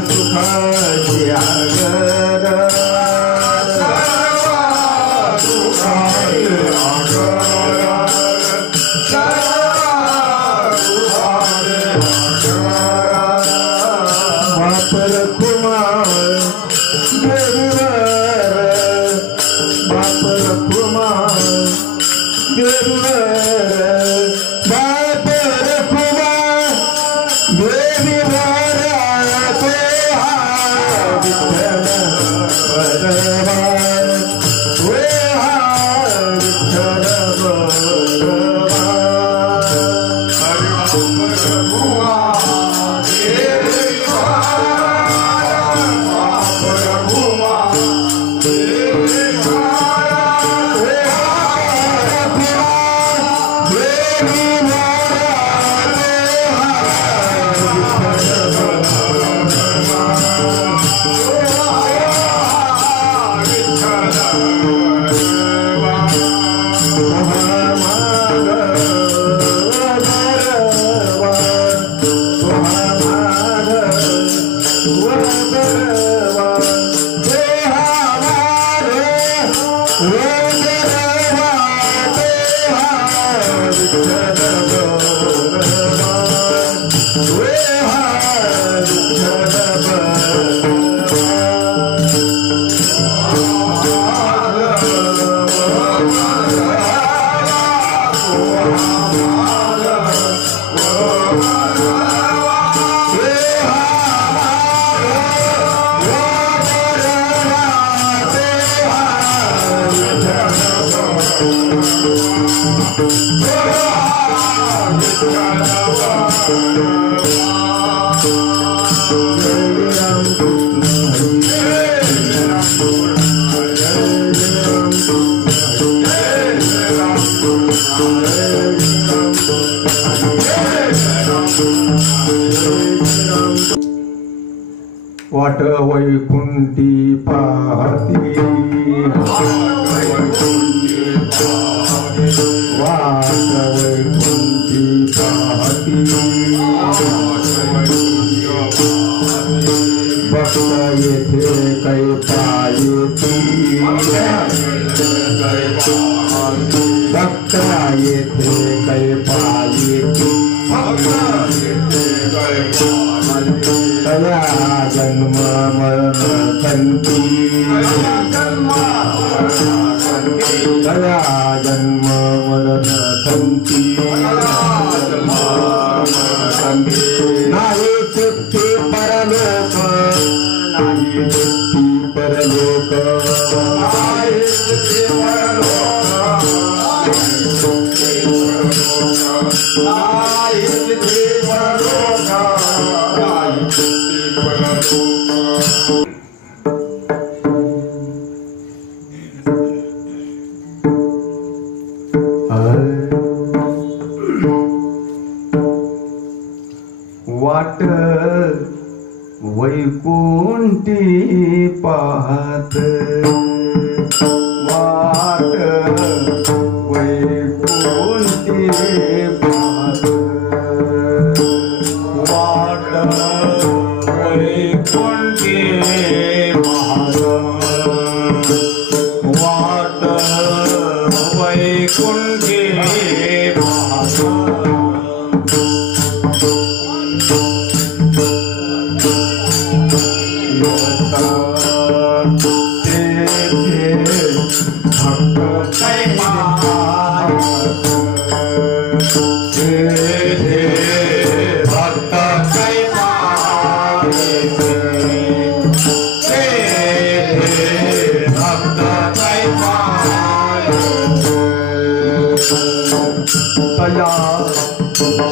सुखाच्या वाट वैकुंठी पाहती वाट वैकुंठी पाहती भक्त येथे कैपा येती भक्त येथे कैपा येती तया जन्म मरण कंती तया जन्म मरण कंती नाही सुट्टी परलोक नाही सुट्टी परलोक नाही सुट्टी परलोक नाही सुट्टी परलोक वाट वैकुंठी पाहत वाट वैकुंठी पाहत वाट वैकुंठी पाहत वाट वैकुंठी पाहत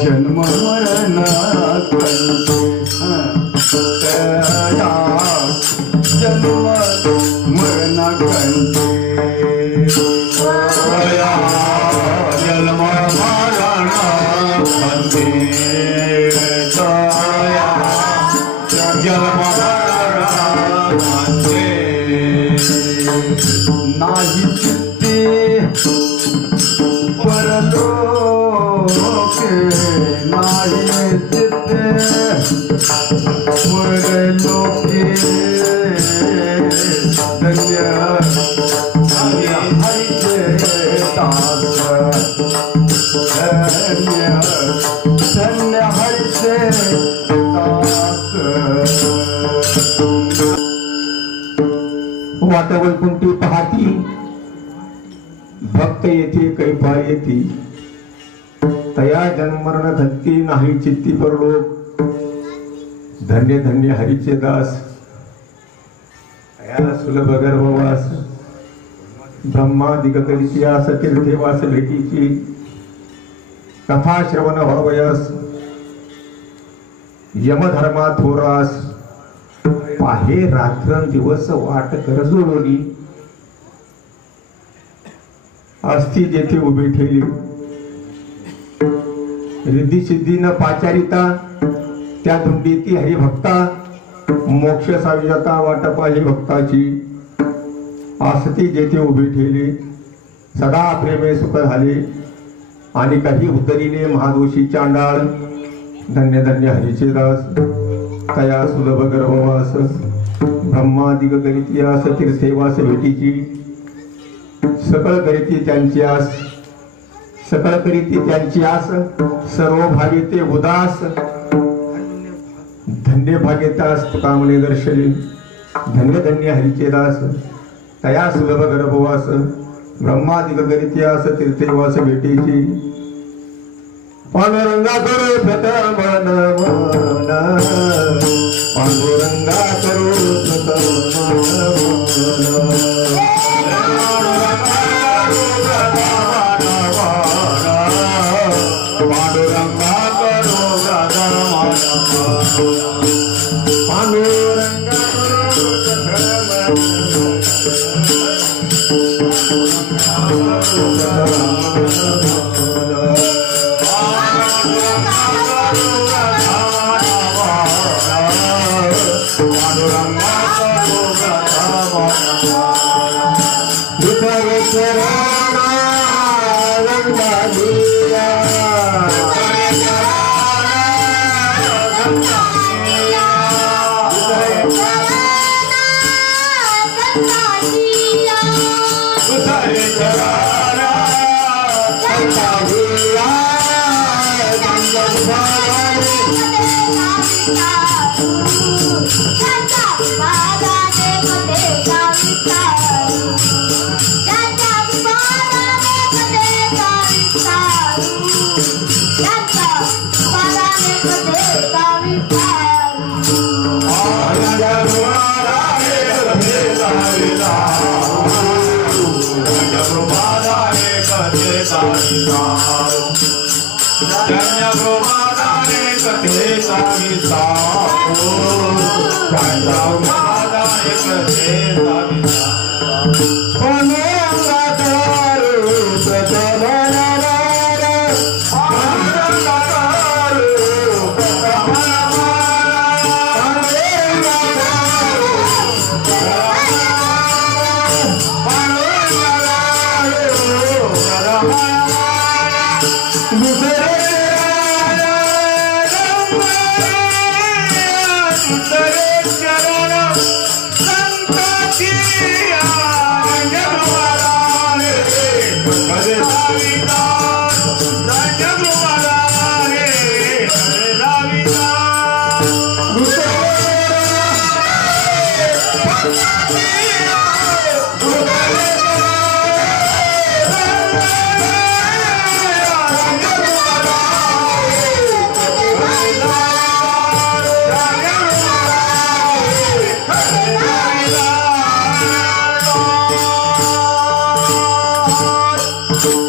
जन्म मरण तया जन्म मरण कंटे तया जन्म मरण कंटे तया जन्म मरण कंटे नाही चित्ते परलोके नाही चित्ते परलोके धन्य हरिचे दास धन्य धन्य हरिचे दास वाट वैकुंठी पाहती भक्त येथे कैपा येती तया जन्मरण धत्ती नाही चित्ती परलोक धन्य धन्य हरीचे दास या सुलभ गर्भवास ब्रह्मादिक कलिसियास तीर्थेवास भेटीची कथा श्रवण व्हावयास यमधर्मा थोरास पाहे रात्रंदिवस वाट कर जोडोनी असती जेथे उभी ठेली रिद्धी सिद्धी न पाचारिता त्या धुंडीती हरिभक्ता मोक्ष साविजाता वाट पाहि भक्ताची असती जेथे उभी ठेली सदा प्रेमे सुख झाले आणि काही उतरिले महादोषी चांडाळ धन्य धन्य हरीचे दास तया सुलभ गर्भवास ब्रह्मादिक करितियास तीर्थेवास भेटीची सकळ करीती त्यांची आस सकळ करीती त्यांची आस सर्व भावी ते उदास धन्य भाग्यतास तुकामने दर्शले धन्य धन्य हरीचे दास तया सुलभ गर्भवास ब्रह्मादिक करितियास तीर्थेवास भेटीची पांडुरंगा करो प्रथम नमन पांडुरंगा करो प्रथम नमन पांडुरंगा करो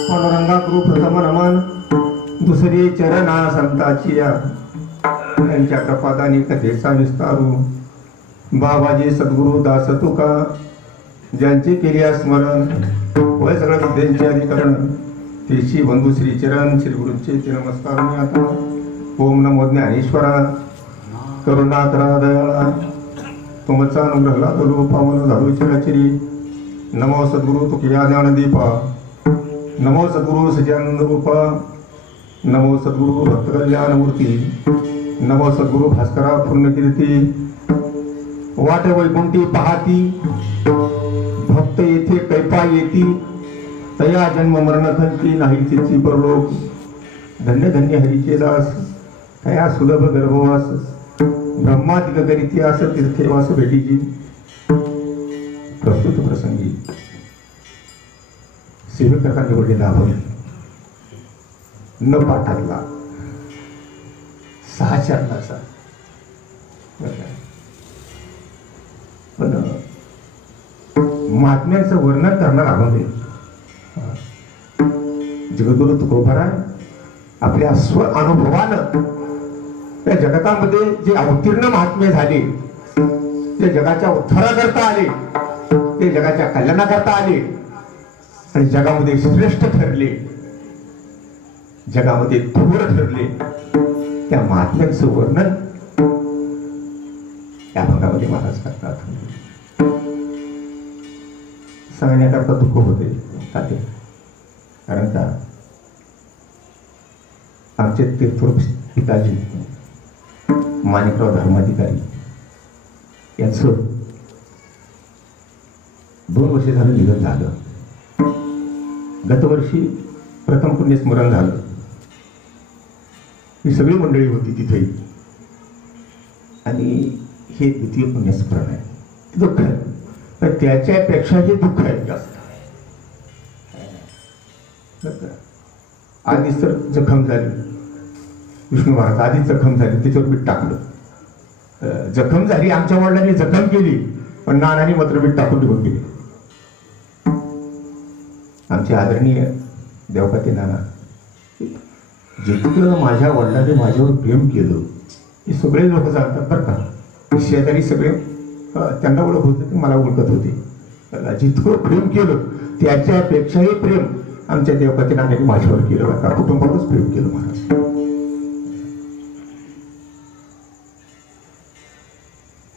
पांडुरंगा प्रथम नमन दुसरी चरणा संताची त्यांच्या कृपादानी कथेचा विस्तारू बाबाजी सद्गुरु दास तुका ज्यांचे केले स्मरण वय सगळं विद्यांचे अधिकरण तेची बंधू श्री चरण श्री गुरुंचे ते नमस्कार मी आता ओम नमो ज्ञानेश्वरा करुणा करा दयाळा तुमचा अनुग्रह लाभलो पावन झालो चिराचिरी नमो सद्गुरु तुकिया ज्ञानदीपा नमो सद्गुरु सच्चिदानंद रूपा नमो सद्गुरु भक्त कल्याण मूर्ती नमो सद्गुरु भास्करा पूर्णकीर्ती वाट वैकुंठी पाहती भक्त येथे कैपा येती तया जन्म मरण खंती नाही तिची परलोक धन्य धन्य हरीचे दास तया सुलभ गर्भवास ब्रह्मादिक करितियास तीर्थेवास भेटीची प्रस्तुत प्रसंगी सेवकांना निवडलेला अभंग न पाठातला 6 चरणाचा पण महात्म्यांचं वर्णन करणार अभंग. जगद्गुरु तुकोबाराय आपल्या स्व अनुभवानं त्या जगतामध्ये जे अवतीर्ण महात्मे झाले, ते जगाच्या उद्धाराकरता आले, ते जगाच्या कल्याणाकरता आले आणि जगामध्ये श्रेष्ठ ठरले, जगामध्ये थोर ठरले, त्या महात्म्यांचं वर्णन या भागामध्ये महाराज करतात. सांगण्याकरता दुःख होते ताते, कारण का आमचे तीर्थोर पिताजी माणिकराव धर्माधिकारी यांचं 2 वर्ष झालं निधन झालं. गतवर्षी प्रथम पुण्यस्मरण झालं. ही सगळी मंडळी होती तिथे आणि हे द्वितीय पुण्यस्मरण आहे. दुःख आहे, पण त्याच्यापेक्षा हे दुःख आहे जास्त. आधीच तर जखम झाली, विष्णू महाराज आधीच जखम झाली, त्याच्यावर मीठ टाकलं. जखम झाली, आमच्या वडिलांनी जखम केली, पण नानाने मात्र मीठ टाकून निघून गेले. आमचे आदरणीय देवकाते नाना, जितकं माझ्या वडिलांनी माझ्यावर प्रेम केलं हे सगळे लोक जाणतात बरं का. शेजारी सगळे त्यांना ओळख होते, मला ओळखत होते. जितकं प्रेम केलं त्याच्यापेक्षाही प्रेम आमच्या देवकाते नानाने माझ्यावर केलं बरं का. कुटुंबावरच प्रेम केलं महाराज.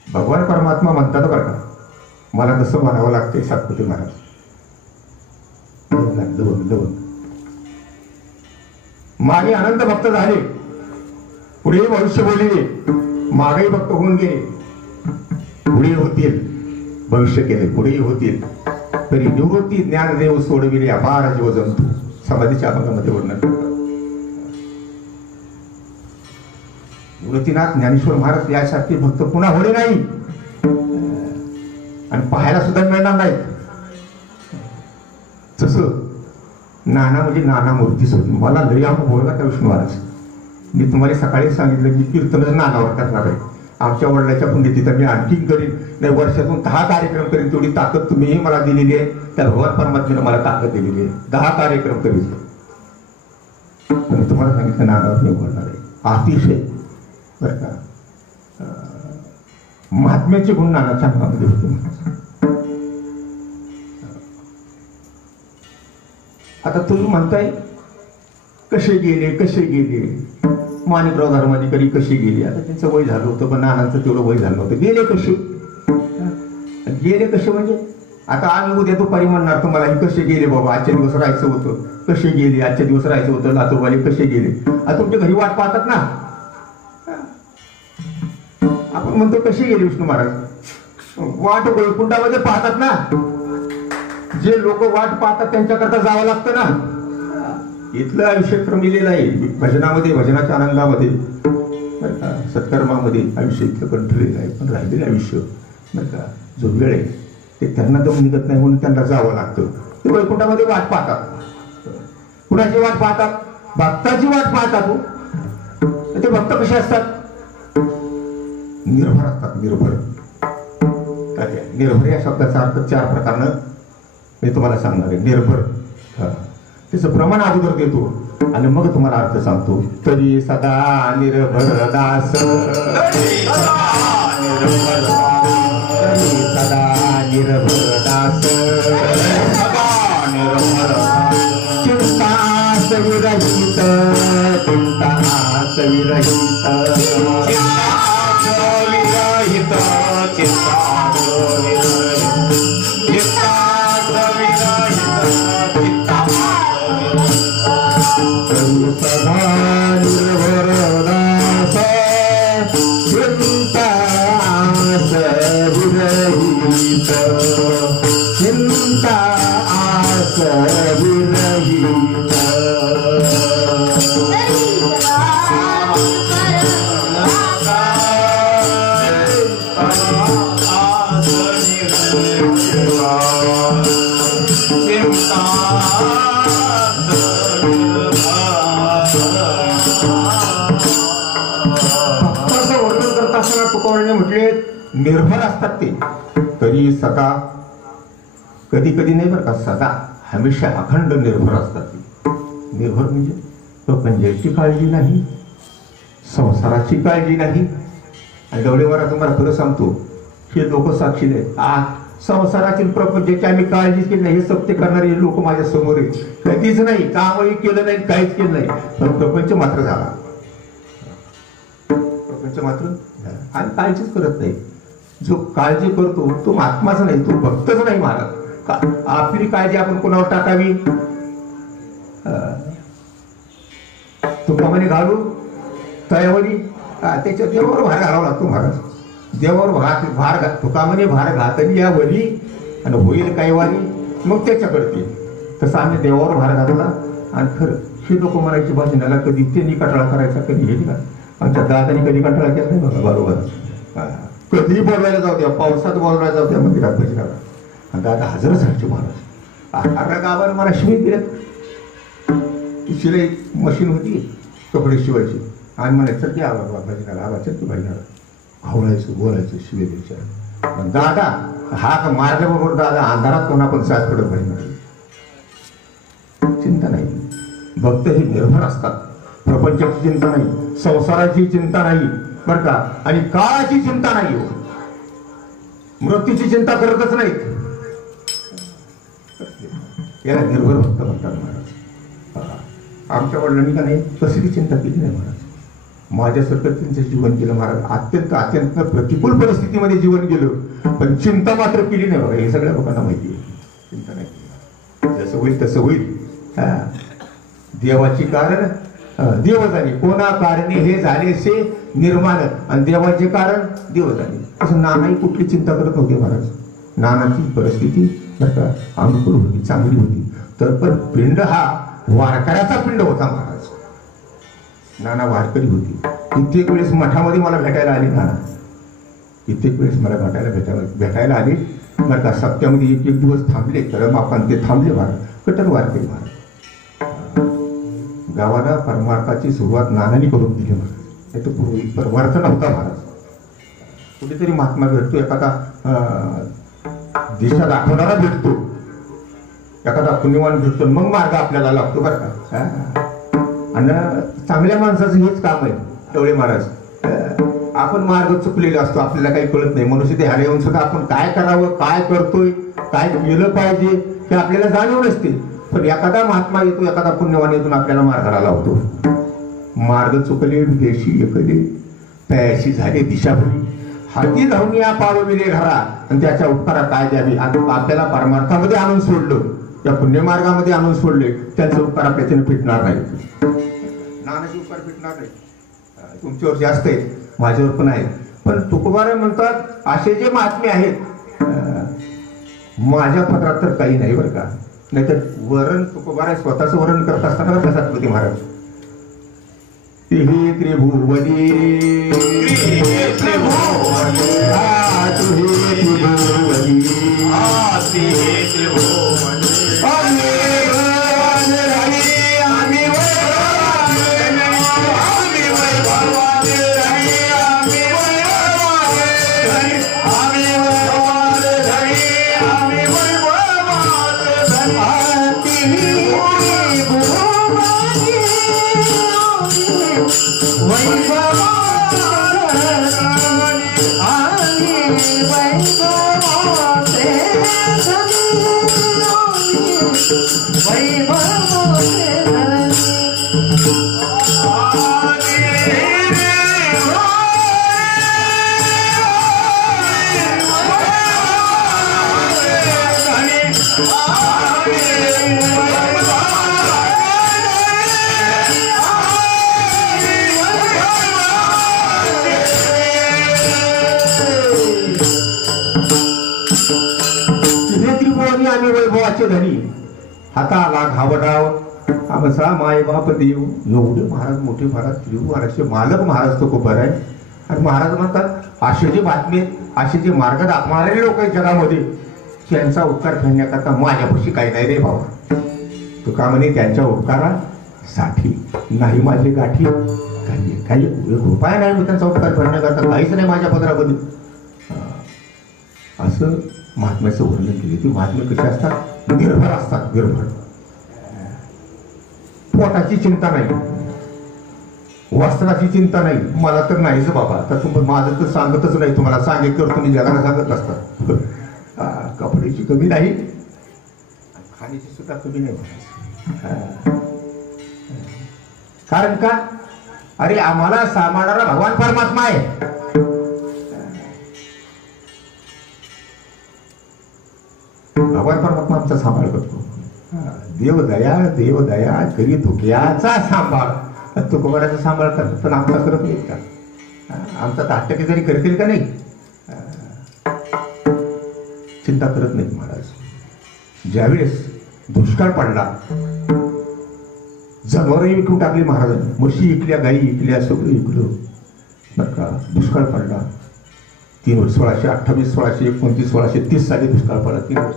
भगवान परमात्मा म्हणतात बरं का, मला तसं म्हणावं लागतंय सातपुते महाराज. मागे अनंत भक्त झाले, पुढे भविष्य बोलले, मागेही भक्त होऊन गेले, पुढे होतील, भविष्य केले, पुढेही होतील. तरी निवृत्ती ज्ञानदेव सोडविले अपार जीवजंतू समाधीच्या अभंगामध्ये वर्णन करतात. निवृत्तीनाथ ज्ञानेश्वर महाराज यासारखे भक्त पुन्हा होणे नाही आणि पाहायला सुद्धा मिळणार नाही. तसं नाना म्हणजे नाना मूर्तीच होती. मला लई अनुभव आहे का विष्णू महाराज. मी तुम्हाला सकाळी सांगितलं मी कीर्तनच नानावर करणार आहे. आमच्या वडिलाच्या पुण्यतिथीत मी आणखी करीन, नाही वर्षातून 10 कार्यक्रम करीन. तेवढी ताकद तुम्हीही मला दिलेली आहे, त्या भगवान परमात्म्याने मला ताकद दिलेली आहे. 10 कार्यक्रम करीन. पण तुम्हाला सांगितलं नानावर मी बोलणार आहे. अतिशय बरं का महात्म्याचे गुण नानाच्या अंगामध्ये होते. आता तुम्ही म्हणताय कसे गेले माणिकराव धर्माधिकारी कसे गेले. आता त्यांचं वय झालं होतं, पण नानांचं तेवढं वय झालं नव्हतं. गेले कसे म्हणजे आता आम्ही उद्या दुपारी म्हणणार तुम्हाला ही कसे गेले बाबा, आजच्या दिवस राहायचं होतं, कसे गेले, आजच्या दिवस राहायचं होतं, लातूरवाले कसे गेले. आता तुमच्या घरी वाट पाहतात ना. आपण म्हणतो कसे गेले विष्णू महाराज, वाट वैकुंठामध्ये पाहतात ना. जे लोक वाट पाहतात त्यांच्याकरता जावं लागतं ना. इथलं आयुष्य क्रमिलेलं आहे भजनामध्ये, भजनाच्या आनंदामध्ये, सत्कर्मामध्ये आयुष्य इथलं कंठलेलं आहे. पण राहिलेलं आयुष्य बरं का जो वेळ आहे ते त्यांना दम निघत नाही, म्हणून त्यांना जावं लागतं. ते वैकुंठामध्ये वाट पाहतात. कुणाची वाट पाहतात? भक्ताची वाट पाहतात. ते भक्त कसे असतात? निर्भर असतात. निर्भर या शब्दाचा अर्थ 4 प्रकारनं मी तुम्हाला सांगणार आहे. निर्भर त्याचं प्रमाण अगोदर देतो आणि मग तुम्हाला अर्थ सांगतो. तरी सदा निर्भर दास, तरी सदा निर्भर दास, चिंतास विरहित, चिंतास विरहित, म्हटले निर्भर असतात ते. तरी सदा कधी कधी नाही बरं का, सदा हमेशा अखंड निर्भर असतात. निर्भर म्हणजे प्रपंचाची काळजी नाही, संसाराची काळजी नाही. आणि गवळीवारा तुम्हाला खरं सांगतो, हे लोक साक्षी आहेत. संसारातील प्रपंचाची आम्ही काळजी केली नाही, हे सत्य करणारे लोक माझ्या समोर आहेत. कधीच नाही, कामही केलं नाही, काहीच केलं नाही, पण प्रपंच मात्र झाला. प्रपंच मात्र आणि काळजीच करत नाही. जो काळजी करतो तो आत्माच नाही, तो भक्तच नाही. महाराज, आपली काळजी आपण कोणावर टाकावी? तुका म्हणे घालू तयावरी, त्याच्या देवावर भार घालावा लागतो. महाराज, देवावर भार तुका म्हणे भार घातली या वरी आणि होईल काही वारी मग त्याच्याकडे. तसं आम्ही देवावर भार घातला. आणि खरं ही लोक म्हणायची भाजनाला कधी त्यांनी कंटाळा करायचा, कधी हे का. आमच्या दादानी कधी कंटाळा केला नाही बघा. बरोबर, कधी बोलवायला जाऊ द्या, पावसात बोलवायला जाऊ द्या मंदिरात भजनाला, आणि दादा हजरच राहायचे. महाराज अकरा गावाला मला शिवाय दिल्यात. शिलाई मशीन होती कपडे शिवायची, आणि मला चल की आवा भजनाला, आवा चल की भजनाला. खावडायचं, बोलायचं, शिवे द्यायचं. दादा हा मारल्याबरोबर दादा अंधारात कोणा पण साथ कडे भजनाला. चिंता नाही. भक्त हे निर्भर असतात. प्रपंचाची चिंता नाही, संसाराची चिंता नाही बरं का, आणि काळाची चिंता नाही, मृत्यूची चिंता करतच नाहीत. याला निर्भर भक्त म्हणतात. महाराज, आमच्या वडिलांनी का नाही कसली चिंता केली नाही. महाराज, माझ्यासारखं त्यांचं जीवन केलं. महाराज, अत्यंत अत्यंत प्रतिकूल परिस्थितीमध्ये जीवन गेलं, पण चिंता मात्र केली नाही. बघा, हे सगळ्या लोकांना माहिती आहे. चिंता नाही केली. जसं होईल तसं होईल. देवाची कारण देव झाले, कोणा कारणे हे झालेसे निर्माण, आणि देवाचे कारण देव झाले. असं नानाही कुठली चिंता करत नव्हते. महाराज, नानाची परिस्थिती अनुकूल होती, चांगली होती. तर पण पिंड हा वारकऱ्याचा पिंड होता. महाराज, नाना वारकरी होती. कित्येक वेळेस मठामध्ये मला भेटायला आले. नाना कित्येक वेळेस मला भेटायला आले बरं का. सप्त्यामध्ये एक एक दिवस थांबले, तर आपण ते थांबले. महाराज, कट्टर वारकरी. महाराज, गावाला परमार्थाची सुरुवात नानानी करून दिली. महाराज, नाही तर पूर्वी परमार्थ नव्हता. महाराज, कुठेतरी महात्मा भेटतो, एखादा दिशा दाखवणारा भेटतो, एखादा पुण्यवान भेटतो, मग मार्ग आपल्याला लागतो बरं का. आणि चांगल्या माणसाचं हेच काम आहे. टवळे महाराज, आपण मार्ग चुकलेला असतो, आपल्याला काही कळत नाही. मनुष्य देहाला येऊन सुद्धा आपण काय करावं, काय करतोय, काय केलं पाहिजे हे आपल्याला जाणीव नसते. पण एखादा महात्मा येतो, एखादा पुण्यवान येतो, आपल्याला मार्गाला लावतो. मार्ग चुकले देशी एकले, तयाशी झाले दिशाभरी, हाती धावून या पावविले घरा, आणि त्याच्या उपकारात काय द्यावी. आपल्याला परमार्थामध्ये आणून सोडलं, त्या पुण्यमार्गामध्ये आणून सोडले, त्याचे उपकार आपल्याच्याने फिटणार नाही. नानाचे उपकार फिटणार नाही. तुमच्यावर जास्त आहेत, माझ्यावर पण आहेत. पण तुकोबाराय म्हणतात असे जे महात्मे आहेत, माझ्या पत्रात तर काही नाही बरं का. नाहीतर वरण तुकोबाराय स्वतःच वरण करत असताना बरं का सातपती महाराज, त्रिभुवनी त्रिभुवनी आम्ही वैभवाचे धनी, हाताला घावराव आमचा माय बाप देव. एवढे महाराज मोठे महाराज, त्रिभुवनाचे मालक महाराज तुकोबाराय. आणि महाराज म्हणतात असे जे बातमी, असे जे मार्ग दाखवणारे लोक आहेत जगामध्ये, त्यांचा उपकार फेडण्याकरता माझ्यापाशी काही नाही रे बाबा. तुका म्हणे त्यांच्या उपकारासाठी नाही माझे गाठी, काही उपाय नाही. मी त्यांचा उपकार फेडण्याकरता काहीच नाही माझ्या पदरामध्ये. असं महात्म्याचं वर्णन केले. ती महात्मे कशी असतात? निर्भर असतात, निर्भर. पोटाची चिंता नाही, वस्त्राची चिंता नाही. मला तर नाहीच बाबा. आता तुम्ही माझं तर सांगतच नाही, तुम्हाला सांगित कर, तुम्ही जगाला सांगत असतात. कपड्याची कमी नाही, खाण्याची सुद्धा कमी नाही. कारण का? अरे आम्हाला सांभाळणारा भगवान परमात्मा आहे. भगवान परमात्मा आमचा सांभाळ करतो. देवदया देवदया करी धुक्याचा सांभाळ. तुकोबाराचा सांभाळ करतो, पण आमचा करत नाही का? आमचा 10% जरी करतील का नाही? चिंता करत नाहीत महाराज. ज्यावेळेस दुष्काळ पडला, जनावरही विकून टाकली महाराजांनी. म्हशी विकल्या, गाई विकल्या, सगळं विकलं बरं का. दुष्काळ पडला 3 वर्ष. 1628, 1629, 1630 साली दुष्काळ पडला. 3 वर्ष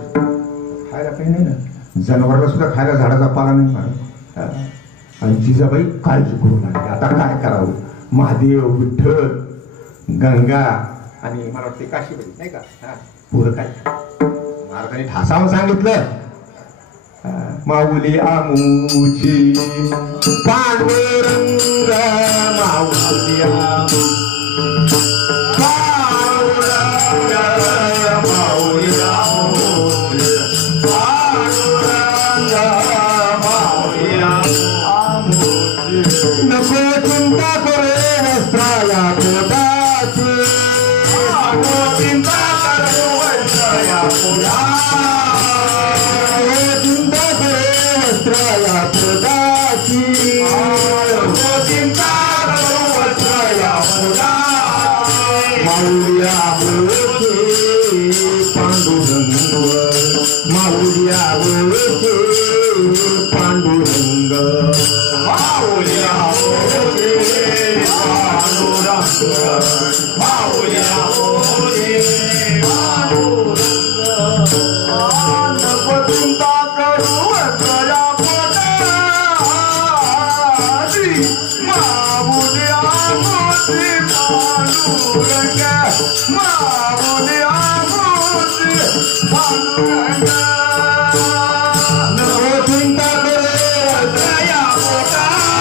खायला काही नाही ना, जनावराला सुद्धा खायला झाडाचा पाला नाही महाराज. आणि जिजाबाई काळजी करून लागली. आता काय करावं? महादेव, विठ्ठल, गंगा आणि मला वाटते काशीबाई नाही का, पुरं काय महाराजांनी ठासावून सांगितलं, माऊली आमुची पांडुरंग, माऊली नको चिंता करे वस्त्राया पोटाची, नको चिंता करे वस्त्राया पोटाची, चिंता करे वस्त्राया पोटाची, नको चिंता करे वस्त्राया पोटाची. माऊल्या बोलते पांडुरंग, माऊल्या बोलते पांडुरंग, माऊल्या बोलते पांडुरंग, माऊल्या बोलते पांडुरंग. नको चिंता करू वस्त्राया पोटाची, माऊल्या बोलते पांडुरंग, माऊल्या बोलते पांडुरंग. नको चिंता करे वस्त्राया पोटाची,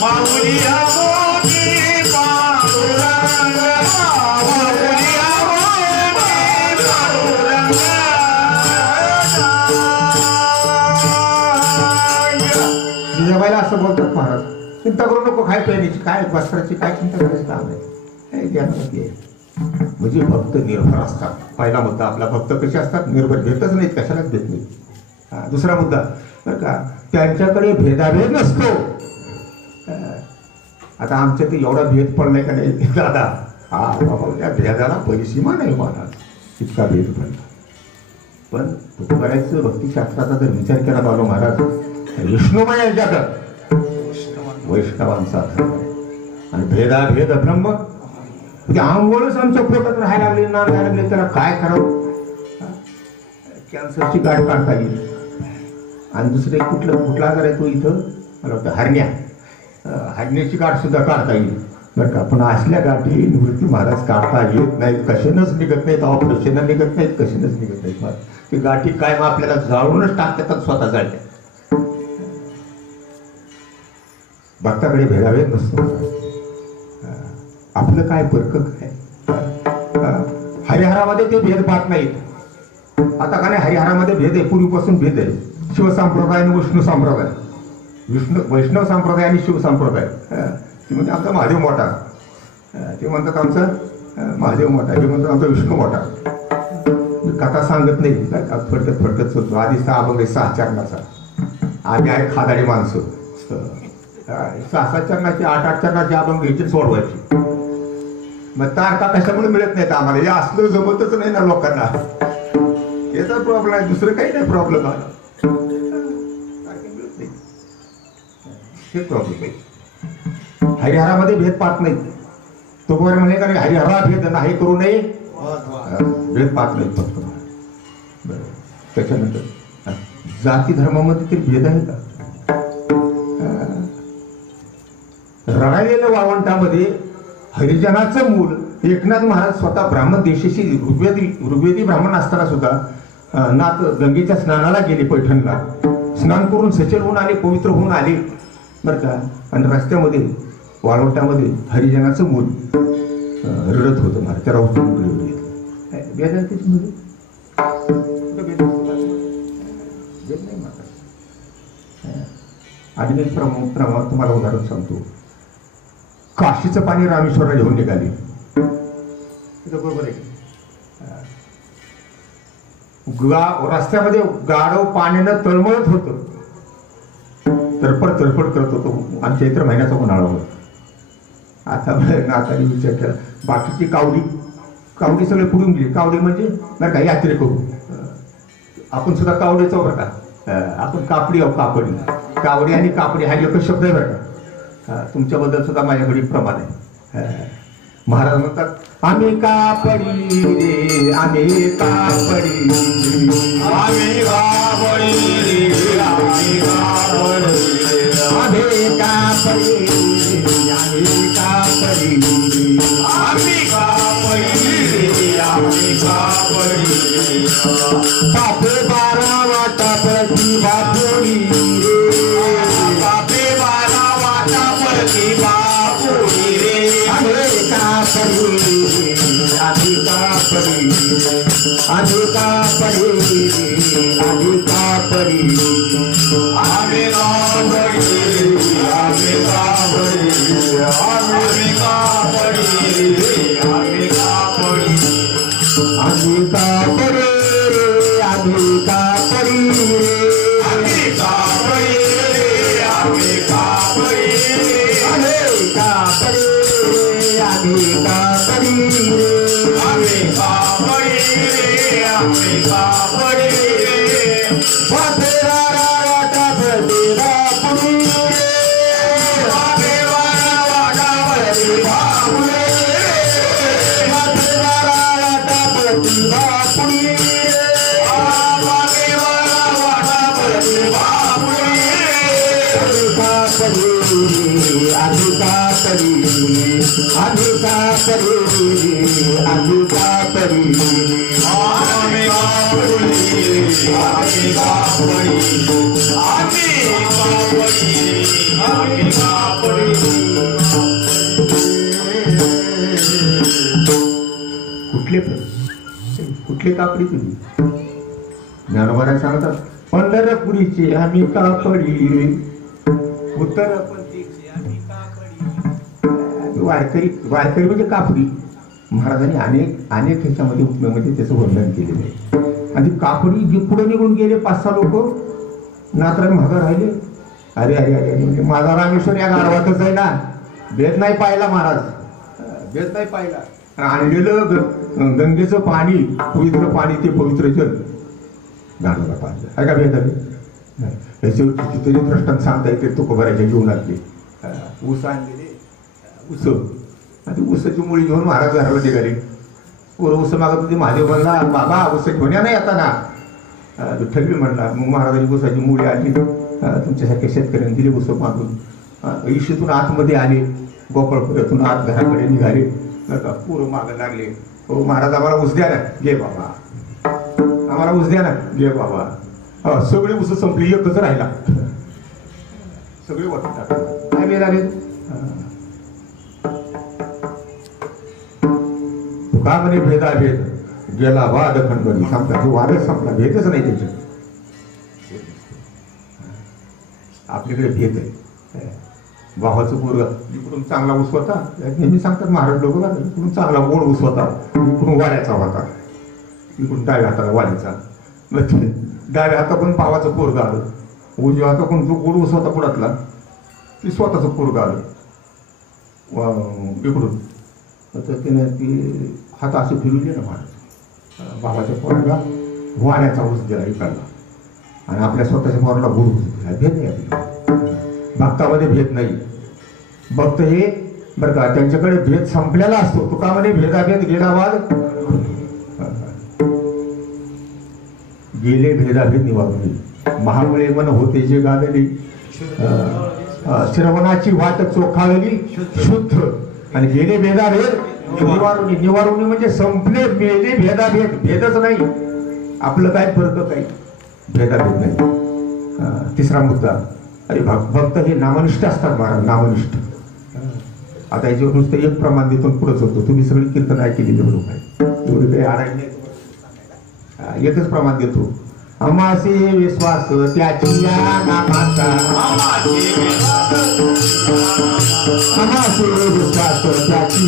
माऊल्या बोलते पांडुरंग, माऊल्या बोलते पांडुरंग. जिजाबाईला असं बोलतात महाराज, चिंता करू नको, खाय प्यायची काय, वस्त्राची काय चिंता करायचं काम नाही. म्हणजे भक्त निर्भर असतात. पहिला मुद्दा आपला, भक्त कसे असतात? निर्भर, भेटच नाहीत, कशालाच भेट नाही. दुसरा मुद्दा बरं का, त्यांच्याकडे भेदाभेद नसतो. आता आमच्या ते एवढा भेद पडलाय का नाही दादा? बाबा त्या भेदाला परिसीमा नाही महाराज, इतका भेद पडला. पण तुकोबारायचं भक्तिशास्त्राचा जर विचार केला बाबा महाराज, विष्णुमय जगत वैष्णवांचा धर्म आहे. आणि भेदाभेद ब्रह्म, म्हणजे आंघोळच आमच्या पोटात राहायला लागले, ना राहायला लागले, त्याला काय करावं? कॅन्सरची गाठ काढता येईल. आणि दुसरे कुठला आजार आहे तो इथं, मला वाटतं हरण्या, हरण्याची गाठ सुद्धा काढता येईल बरं का. पण असल्या गाठी निवृत्ती महाराज काढता येत नाहीत, कशानंच निघत नाहीत, ऑपरेशनच निघत नाहीत, कशानंच निघत नाहीत महाराज. ती गाठी काय मग आपल्याला जाळूनच टाकतात, स्वतः जाळल्या. भक्ताकडे भेदाभेद नसतो. आपलं काय परक काय, हरिहरामध्ये ते भेद पाहत नाहीत. आता का नाही, हरिहरामध्ये भेद आहे, पूर्वीपासून भेद आहे. शिवसंप्रदाय आणि विष्णू संप्रदाय, वैष्णव संप्रदाय आणि शिव संप्रदाय. ते म्हणजे आमचा महादेव मोठा, ते म्हणतात आमचा महादेव मोठा, हे म्हणतात आमचा विष्णू मोठा. मी कथा सांगत नाही, फडकत चलतो. आधी 6 अभंग 6 चरणाचा. आम्ही आहे खादाडी माणसं, 6 चरणाची 8 चरणाची अभंग घ्यायची, सोडवायची. मग तारका कशामुळे मिळत नाहीत आम्हाला? हे असलं जमतच नाही ना लोकांना, याचा प्रॉब्लेम आहे, दुसरं काही नाही प्रॉब्लेम आला. मिळत नाही, हे प्रॉब्लेम आहे. हरिहरामध्ये भेद पाहत नाहीत. तो बरोबर म्हणे का हरिहरा भेद नाही करू नये, भेद पाहत नाहीत फक्त. त्याच्यानंतर जाती धर्मामध्ये तरी भेद आहे का? रडायलेल्या वाळवंटामध्ये हरिजनाचं मूल एकनाथ महाराज स्वतः ब्राह्मण देशाशी ऋग्वेदी ब्राह्मण असताना सुद्धा नाथ गंगेच्या स्नानाला गेले पैठणला. स्नान करून सचल होऊन आले, पवित्र होऊन आले बरं का. आणि रस्त्यामध्ये वाळवटामध्ये हरिजनाचं मूल रडत होतं महाराज. त्याला उचलून आणि मी तुम्हाला उदाहरण सांगतो. काशीचं पाणी रामेश्वरला घेऊन निघाले. बरोबर आहे. रस्त्यामध्ये गाढव पाण्यानं तळमळत होतं, तडफड करत होतो. आणि चैत्र महिन्याचा उन्हाळा होता. आता नाताने विचार केला, बाकीची कावडी सगळे पुढून गेली. कावडी म्हणजे नाही का यात्रे करू, आपण सुद्धा कावडीचा बरं का. आपण कापडी आहो, कावडी आणि कापडी हा एकच शब्द आहे बरं का. तुमच्याबद्दल सुद्धा माझ्याकडे प्रमाण आहे. महाराज म्हणतात, आम्ही कापडी रे, आम्ही कापडी, आम्ही कापडी रे, आम्ही कापडी, आम्ही कापडी, आम्ही कापडी, आम्ही कापडी, आम्ही कापडी. बापे बारा वाटा प्रति बापोडी, बापे बारा वाटा प्रति बापोडी रे. आम्ही कापडी, आम्ही कापडी, आम्ही कापडी, आम्ही कापडी, आम्ही कापडी, आम्ही कापडी, आम्ही कापडी, आम्ही कापडी, आम्ही कापडी, आम्ही कापडी, आम्ही कापडी, आम्ही कापडी, आम्ही कापडी, आम्ही कापडी, आम्ही कापडी, आम्ही कापडी. वाटेवारा वाटा प्रति बापुडी, वाटेवारा वाटा प्रति बापुडी, वाटेवारा वाटा प्रति बापुडी, वाटेवारा वाटा प्रति बापुडी. आम्ही कापडी, आम्ही कापडी, आम्ही कापडी, आम्ही कापडी, आम्ही कापडी, आम्ही कापडी, आम्ही कापडी. कुठले कापडी तुम्ही? ज्ञानोबा सांगतात, पंढरपुरीचे आम्ही कापडी, उत्तरपंथीचे आम्ही कापडी. वारकरी म्हणजे कापडी. महाराजांनी अनेक ह्याच्यामध्ये उपमेमध्ये त्याचं वर्णन केलेलं आहे. आणि कापडी जे पुढे निघून गेले 5-6 लोक नात्राने मागं राहिले. अरे अरे अरे म्हणजे माझा रामेश्वर या गाढवातच आहे ना. भेद नाही पाहिला महाराज, भेद नाही पाहिला. आणलेलं गंगेचं पाणी, पवित्र पाणी, ते पवित्र जल गाढवाला पाहिजे आहे का. भेद आहे याचे कितीतरी दृष्टांत सांगता येते तुकोबाराच्या जीवनातले. ऊस आणलेले, ऊस आणि ऊसाची मुळी घेऊन महाराज घराला निघाले. पोरं ऊस मागत होती. महादेव म्हणला, बाबा ऊस घेऊन या नाही आता ना. विठ्ठल म्हणला. मग महाराजांनी ऊसाची मुळी आली, तुमच्यासारख्या शेतकऱ्यांनी दिली ऊस मागून. इशीतून आतमध्ये आले, गोपाळपुऱ्यातून आत घराकडे निघाले. पोरं मागं लागले, हो महाराज आम्हाला ऊस द्या ना. घे बाबा, आम्हाला ऊस द्या ना. घे बाबा. सगळे ऊस संपली, एकच राहिला. सगळे वाटून टाकले. काय वेळ आले का म्हणे भेदाभेद गेला वाद खंडणी. संपला, जो वादच संपला, भेदच नाही त्याच्यात. आपल्याकडे भेद आहे. भावाचं पोरगा इकडून चांगला ऊस होता, नेहमी सांगतात महाराज लोक, इकडून चांगला गोड ऊस होता, इकडून वाड्याचा होता, इकडून डाव्या हाताला वाड्याचा. डाव्या हाताकडून भावाचं पोरगा आलं, उजव्या हाताकडून जो गोड ऊस होता पुढातला ती स्वतःचं पोरगा आलं इकडून. तर त्याने ती हात असे फिरवले ना महाराज. भावाच्या पोराला वाड्याचा ऊस दिला इकडला, आणि आपल्या स्वतःच्या पोराला गोड ऊस दिला. भेद नाही आपल्याला, भक्तामध्ये भेद नाही. भक्त हे बरं का, त्यांच्याकडे भेद संपलेला असतो. तुकामध्ये भेदाभेद गेला वाद गेले, भेदाभेद निवारले. महामुळे मन होते जे गाजली, श्रवणाची वाट चोखाळली शुद्ध, आणि गेले भेदाभेद निवारुणी निवारुणी म्हणजे संपले मेले भेदाभेद भेदच नाही आपलं काय फरक काही भेदाभेद नाही. तिसरा मुद्दा अरे भक्त हे नामनिष्ठ असतात महाराज नामनिष्ठ. आता याच्यावर नुसतं एक प्रमाण देतो पुढंच होतो तुम्ही सगळी कीर्तन ऐकलेली लोक आहे एवढे काही आडायला नाही एकच प्रमाण देतो. अमासे विश्वास त्याची या नामाचा अमासे विश्वास त्याची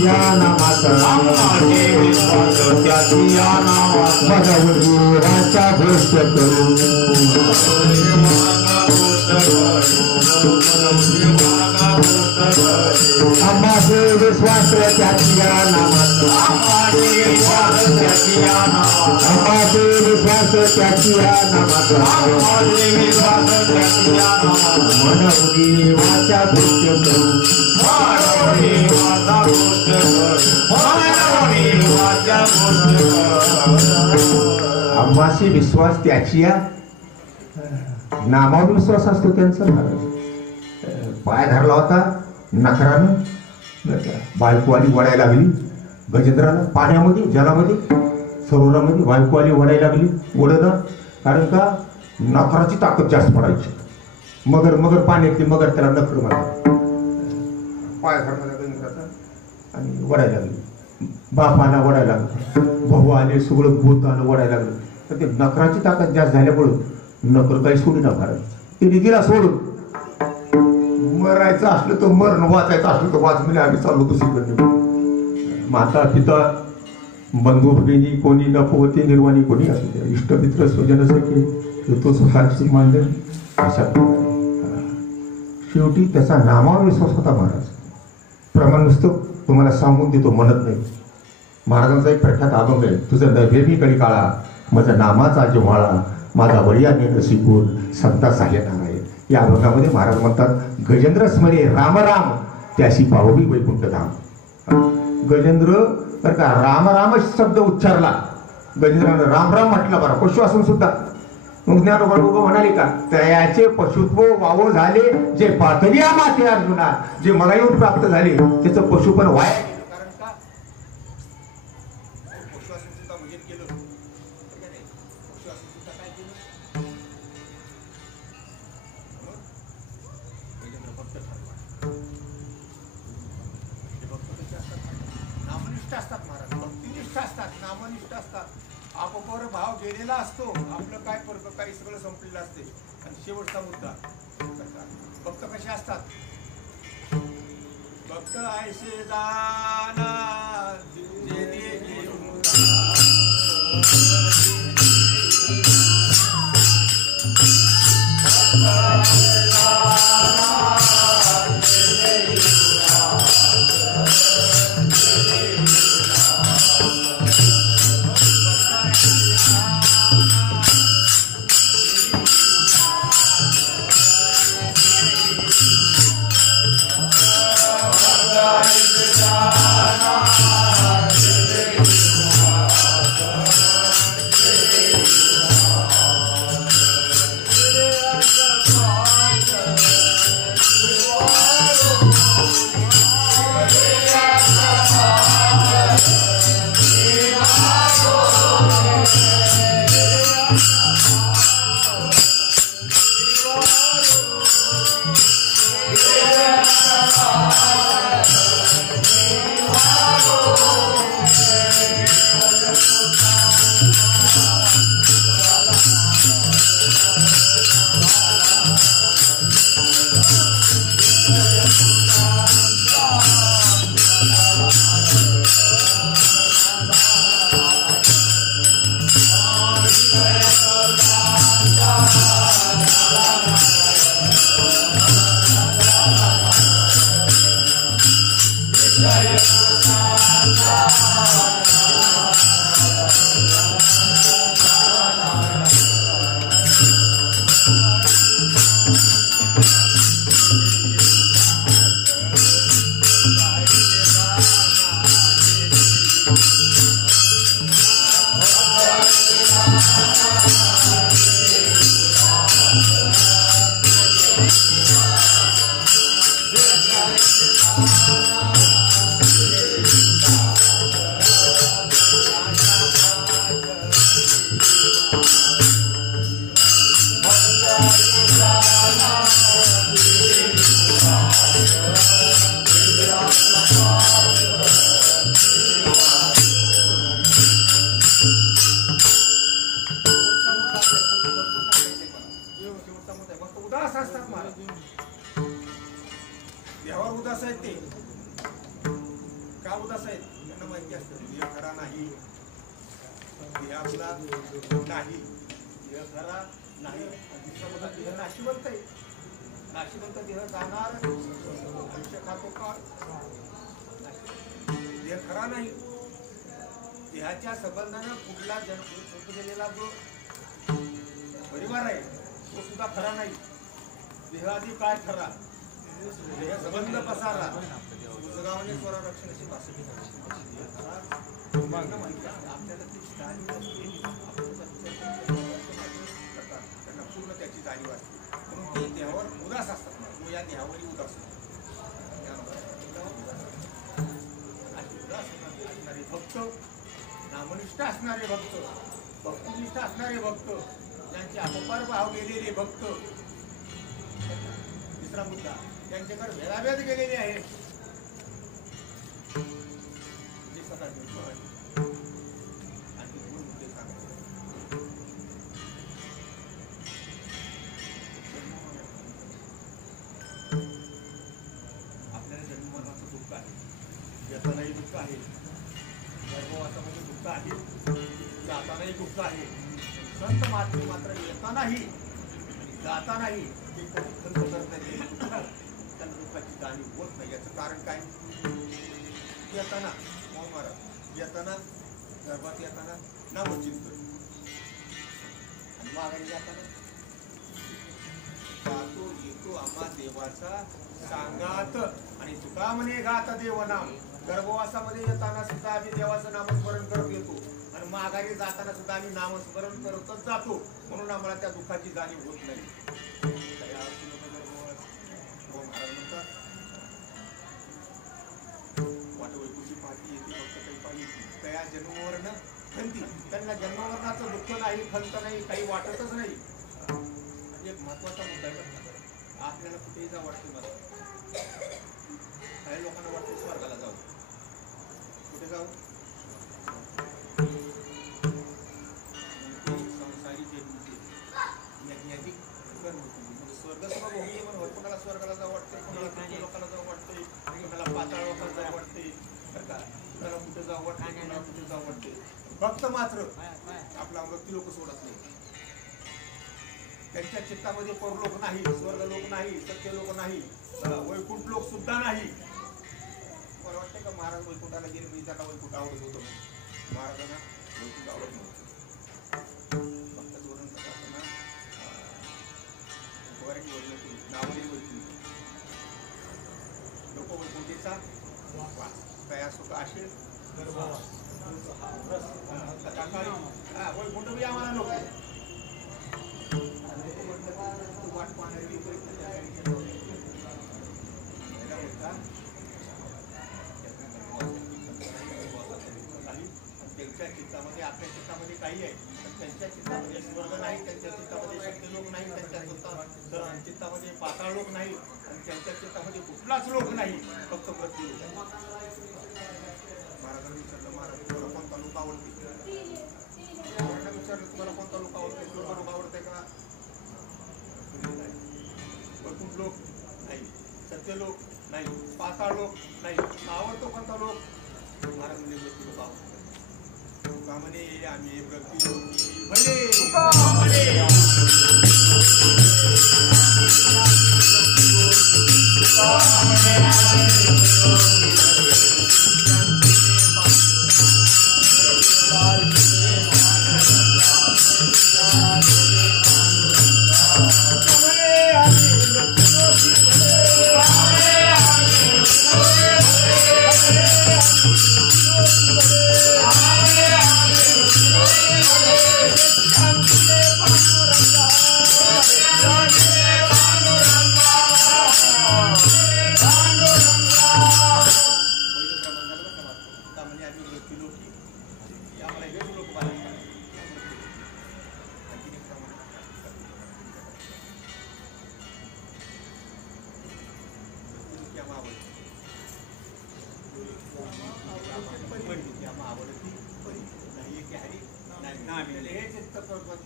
या नामाचा भगवंताचा घोष करू अमासे विश्वास त्याची या नामाचा अमासे विश्वास त्याची या नामाचा मनोरी वाचा कृत्य करू अम्माशी विश्वास त्याची या नामावर विश्वास असतो त्यांचा. पाय धरला होता नखरानं बायको आली वडायला लागली गजेंद्राला पाण्यामध्ये जलामध्ये सरोवरामध्ये बायको आली वडायला लागली ओढणं कारण का नखराची ताकद जास्त पडायची मगर मगर पाण्यातली मगर त्याला नखर मारला पाय धरला गजेंद्राचा आणि वडायला लागली बाप आला वडायला लागला भाऊ आले सगळं भूत आलं वडायला लागलं तर ते नखराची ताकद जास्त झाल्यामुळं नकर काही सोडी ना फार ते दिला सोडून मरायचं असलं तर मरण वाचायचं असलं तर वाच म्हणजे आम्ही चाललो दुसरीकडे. माता पिता बंधू भगिनी कोणी नपवती निर्वाणी कोणी असू द्या इष्टमित्र स्वजन सखे तोच फारशी मांडण अशा शेवटी त्याचा नामावर विश्वास होता महाराज. प्रमाण नुसतं तुम्हाला सांगून देतो म्हणत नाही. महाराजांचा एक प्रख्यात अभंग आहे तुझं नभे मी कडी काळा माझा नामाचा जिव्हाळा माझा वडियाने शिकून संता साह्य नारायण. या अभंगामध्ये महाराज म्हणतात गजेंद्र स्मरे राम राम त्याशी पाववी वैकुंठ धाम. गजेंद्र तर का राम राम शब्द उच्चारला गजेंद्रानं राम राम म्हटलं बरं पशु असून सुद्धा मग ज्ञानोबा म्हणाले का त्याचे पशुत्व वाव झाले जे पातळी माते अर्जुना जे मला येऊन प्राप्त झाले त्याचं पशु पण वाय आपोपर भाव गेलेला असतो आपलं काय फरक काही सगळं संपलेलं असते. आणि शेवटचा मुद्दा भक्त कसे असतात भक्त ऐसे जाना जे देही नाही, देह आपला नाही, देह खरा नाही. दुसरा मुद्दा देह नाशिवंत आहे. नाशिवंत देह जाणार, आयुष्य खातो काळ. देह खरा नाही. देहाच्या संबंधानं कुठला जन्म गेलेला जो परिवार आहे तो सुद्धा खरा नाही. देह आधी काय खरा, देह संबंध पसारा उजगावणे स्वरा रक्षणाची भाषा. आपल्याला ती जाणीव असते, त्यांना पूर्ण त्याची जाणीव असते, म्हणून ते देहावर उदास असतात. तो या देहावरही उदास असणारे भक्त, नामनिष्ठ असणारे भक्त, भक्तिनिष्ठ असणारे भक्त, त्यांचे अपपार भाव गेलेले भक्त. तिसरा मुद्दा, त्यांच्याकडे भेदाभेद गेलेले आहे. आणि दोन मुद्दे सांगतो. आपल्याला जन्ममरणाचं दुःख आहे, येतानाही दुःख आहे, गर्भवासामध्ये दुःख आहे, जातानाही दुःख आहे. संत मात्र येतानाही जातानाही ते कधी खंत करता येईल, त्यांना दुःखाची जाणीव होत नाही. याचं कारण काय? येताना महाराज येताना गर्भात येताना नामचिंतन, आणि माघारी जाताना जातो येतो आम्हा देवाचा सांगात, आणि तुका म्हणे गात देवनाम. गर्भवासामध्ये येताना सुद्धा आम्ही देवाचं नामस्मरण करत येतो, आणि माघारी जाताना सुद्धा आम्ही नामस्मरण करतच जातो, म्हणून आम्हाला त्या दुःखाची जाणीव होत नाही. महाराज म्हणतात वाटवैकुंठी पाठी येते फक्त काही पाहिजे त्या जन्मवर्ण खंती. त्यांना जन्मवरणाचं दुःख नाही, खंत नाही, काही वाटतच नाही. एक महत्वाचा मुद्दा आहे. आपल्याला कुठेही जावं वाटते. मला काही लोकांना वाटतं स्वर्गाला जाऊ. कुठे जाऊ? संसारी यज्ञाधिक स्वर्ग सुद्धा भोगी म्हणून कोणाला स्वर्गाला जावं वाटते, कोणाला लोकांना जावं वाटते, कोणाला पाताळ लोकांना जावं वाटते, कोणाला कुठे जावं वाटते, कोणाला कुठे जावं वाटते. भक्त मात्र आपला मृत्यू लोक सोडत नाही. त्यांच्या चित्तामध्ये परलोक नाही, स्वर्ग लोक नाही, सत्य लोक नाही, वैकुंठ लोक सुद्धा नाही. मला वाटतं का महाराज वैकुंठाला गेले म्हणजे त्यांना वैकुंठ आवडत होतं. महाराजांना वैकुंठ आवडत नव्हतं. भक्त जोडून असताना नावली वैकुंठ लोक वैकुंठीचा तया सुख असेल वैकुंठ बी आम्हाला नको. वाट पाहणारी त्यांच्या चित्तामध्ये आपल्या चित्तामध्ये काही आहे, त्यांच्या चित्तामध्ये स्वर्ग नाही, त्यांच्या चित्तामध्ये सत्य लोक नाही, त्यांच्या चित्तामध्ये पाताळ लोक नाही, आणि त्यांच्या चित्तामध्ये कुठलाच लोक नाही, फक्त मृत्यू लोक. महाराजांनी विचारलं, महाराज तुम्हाला कोणता लोक आवडते? विचारलं तुम्हाला कोणता लोक आवडते? स्वर्ग लोक आवडते का? वैकुंठ लोक नाही, सत्य लोक नाही, पाताळ लोक नाही, आवडतो कोणता लोक? महाराज म्हणजे मृत्यू लोक आवडतो. तुका म्हणे आम्ही मृत्यू लोकी भले.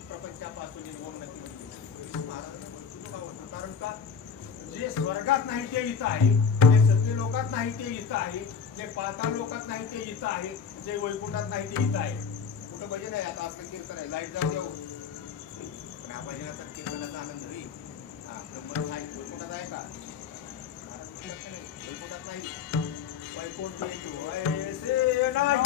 प्रपंचापासून कारण का जे स्वर्गात नाही ते इथं आहे, पृथ्वी लोकात नाही ते इथं आहे, जे पाताळ लोकात नाही ते इथं आहे, जे वैकुंठात नाही ते इथं आहे. कुठं भजन आहे आता आपलं कीर्तन आहे, लाईट जाऊ द्यावं पण हा भजनाचा कीर्तनाचा आनंद रे. हा ब्रह्मच आहे, वैकुंठात आहे का? वैकुंठात नाही. वैकुंठ ऐसे नाही.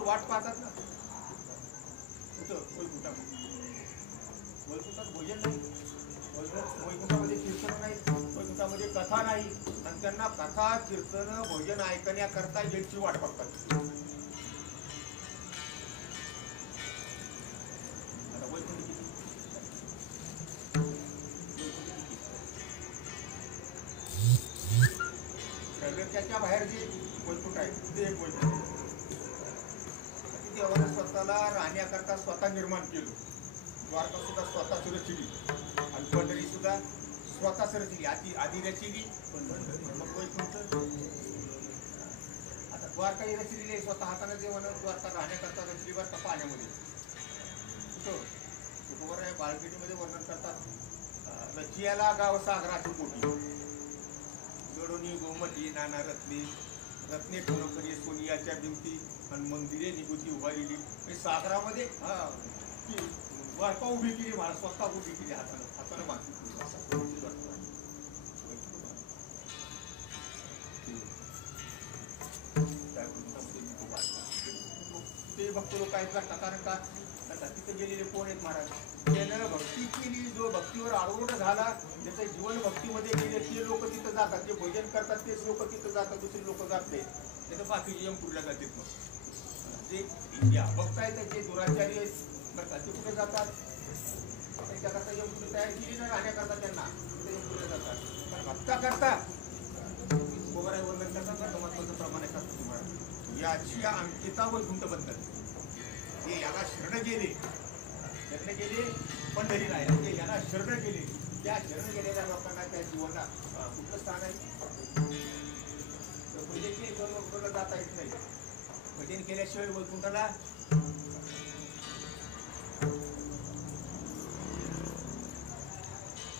वाट पाहतात ना. कुठं वैकुंठात भोजन नाही, वैकुंठामध्ये कीर्तन नाही, वैकुंठामध्ये कथा नाही, आणि त्यांना कथा कीर्तन भोजन ऐकण्याकरता ज्यांची वाट पाहतात. आता वैकुंठ किती? त्याच्या बाहेर जे वैकुंठ आहे ते एक वैकुंठ. देवाने स्वतःला राहण्याकरता स्वतः निर्माण केलं. द्वारका सुद्धा स्वतःच रचली आणि पंढरी सुद्धा स्वतःच रचली. आधी रचली मग वैकुंठ. आता द्वारका ही रचलेली आहे स्वतः हाताने. देवानं द्वारका राहण्याकरता रचली बरं का पाण्यामध्ये. कुठं कुठवर आहे बाळकेटीमध्ये वर्णन करतात. रचियाला गाव सागराची पोटी, गडोनी गोमती नाना रत्ने, रत्ने कोणकरी सोनियाच्या भिंती आणि मंदिरे निगुती उभारली. सागरामध्ये द्वारका उभी केली, स्वतः उभी केली हाताने बांधली. ते भक्त लोक आहेत का? कारण का तिथे गेलेले कोण आहेत महाराज? त्यानं भक्ती केली, जो भक्तीवर आरूढ झाला, ज्याचं जीवन भक्तीमध्ये गेले ते लोक तिथं जातात. जे भोजन करतात तेच लोक तिथं जातात, दुसरे लोक जात नाही. त्याचं बाकीचे यमपूरला जातात. मग ते भक्त आहेत जे दुराचारी आहेत ते कुठे जातात? त्यांच्याकरता यमपुरी तयार केली ना राहण्याकरता, त्यांना ते यमपुरीला जातात. पण भक्ता करता गोबराय वर्णन करतात महत्वाचं प्रमाण आहे. करतात तुम्हाला याची अंकिता वैकुंठ बद्दल हे याला शरण गेले पंढरीला आहे, म्हणजे याला शरण गेले. त्या शरण गेलेल्या लोकांना त्या जीवनाला कुठलं स्थान आहे? भजन केल्याशिवाय जाता येत नाही. भजन केल्याशिवाय वैकुंठाला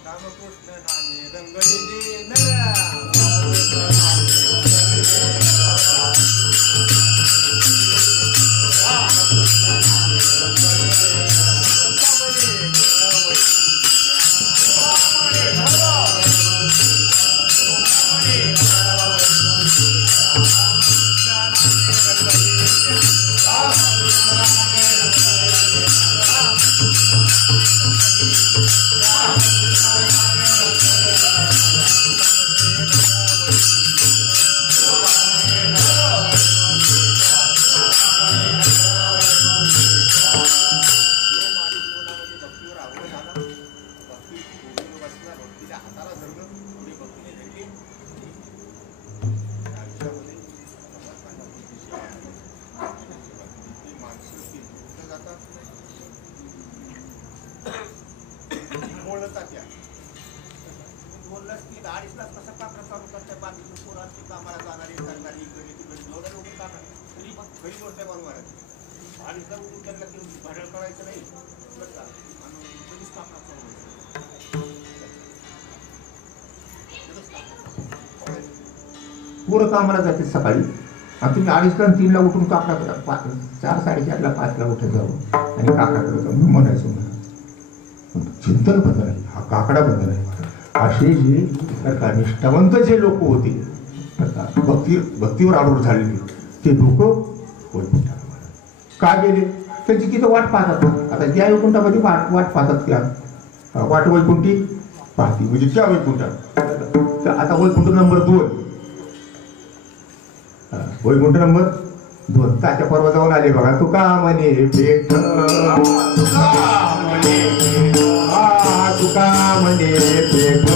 रामकृष्ण नामे रंगले Thank you. कामाला जाणारे सरकारी इकडे तिकडे एवढ्या लोक का तरी घरी गोष्ट बनवून मारायचं आणि जर त्यांना ते भरळ करायचं नाही बरं का आणि कधी स्थापना पुरं कामाला जाते सकाळी आणि तुम्ही 2:30 आणि 3ला उठून काकडाकडे 4, 4:30ला 5ला उठत जाऊ आणि काकडाकडे जाऊ मी म्हणायचो मला चिंतन बदल आहे हा काकडा बदल आहे असे जे सरकार निष्ठावंत जे लोक होते भक्तीवर आडूर झालेले ते लोक का गेले त्यांची तिथं वाट पाहतात आता त्या वैकुंठामध्ये वाट पाहतात त्या वाट वैकुंठी पाहती म्हणजे त्या वैकुंठात आता वैकुंठ नंबर 2 वैकुंठ नंबर 2 ताच्या पर्वा जाऊन आले बघा तुका म्हणे भेट तुका म्हणे भेट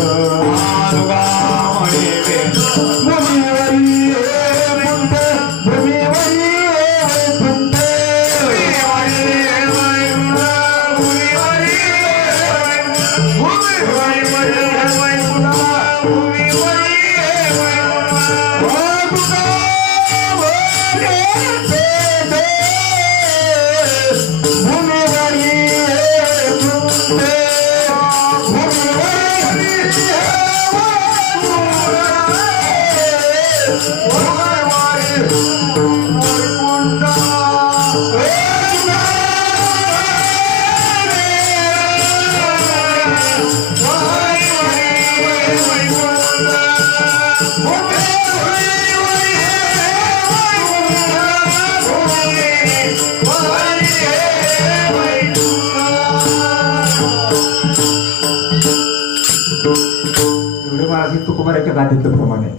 तुकोबाराच्या गाथेचं प्रमाण आहे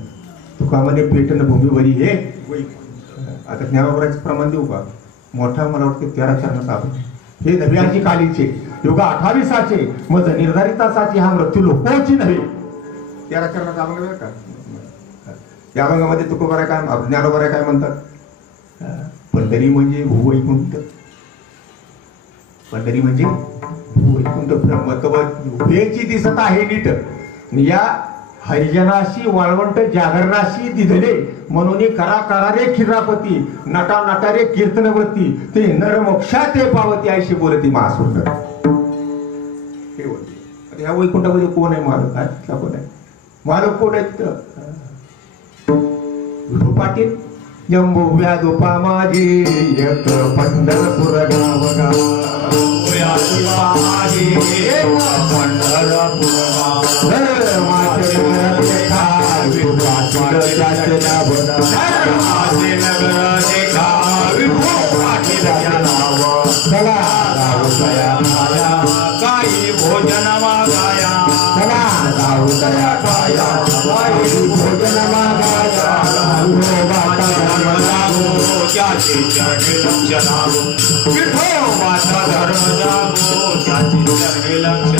तुकामध्ये पेटन भूमीवरी हे आता ज्ञानोबराचं प्रमाण देऊ का मोठा मला वाटतं 13 चरणाचा आपण हे नव्याची कालीचे योगा 28चे मग निर्धारितासाची हा मृत्यू लोकोची नव्हे 13 चरणाचा अभंग आहे का या अभंगामध्ये तुकोबारा काय ज्ञानोबरा काय म्हणतात पंढरी म्हणजे भूवैकुंठ पंढरी म्हणजे भूवैकुंठ ब्रह्मत्वची दिसत आहे नीट या हरिजनाशी वाळवंट जागरणाशी दिधले म्हणून करा करा रे खिरापती नटा नटा रे कीर्तनवती ते नरमोक्षा ते पावती अशी बोलती महासुंदर हे बोलते ह्या वैकुंठामध्ये कोण आहे मालक काय कोण आहे मालक कोण आहेत विठू पाटील जंबू व्यादोपा माझी एक पंढरपूर गाव काही भोजन मागाया भोजन मागाया त्याचे चरणी लक्ष लागो विठो माझा धर्म जागो त्याचे चरणी लक्ष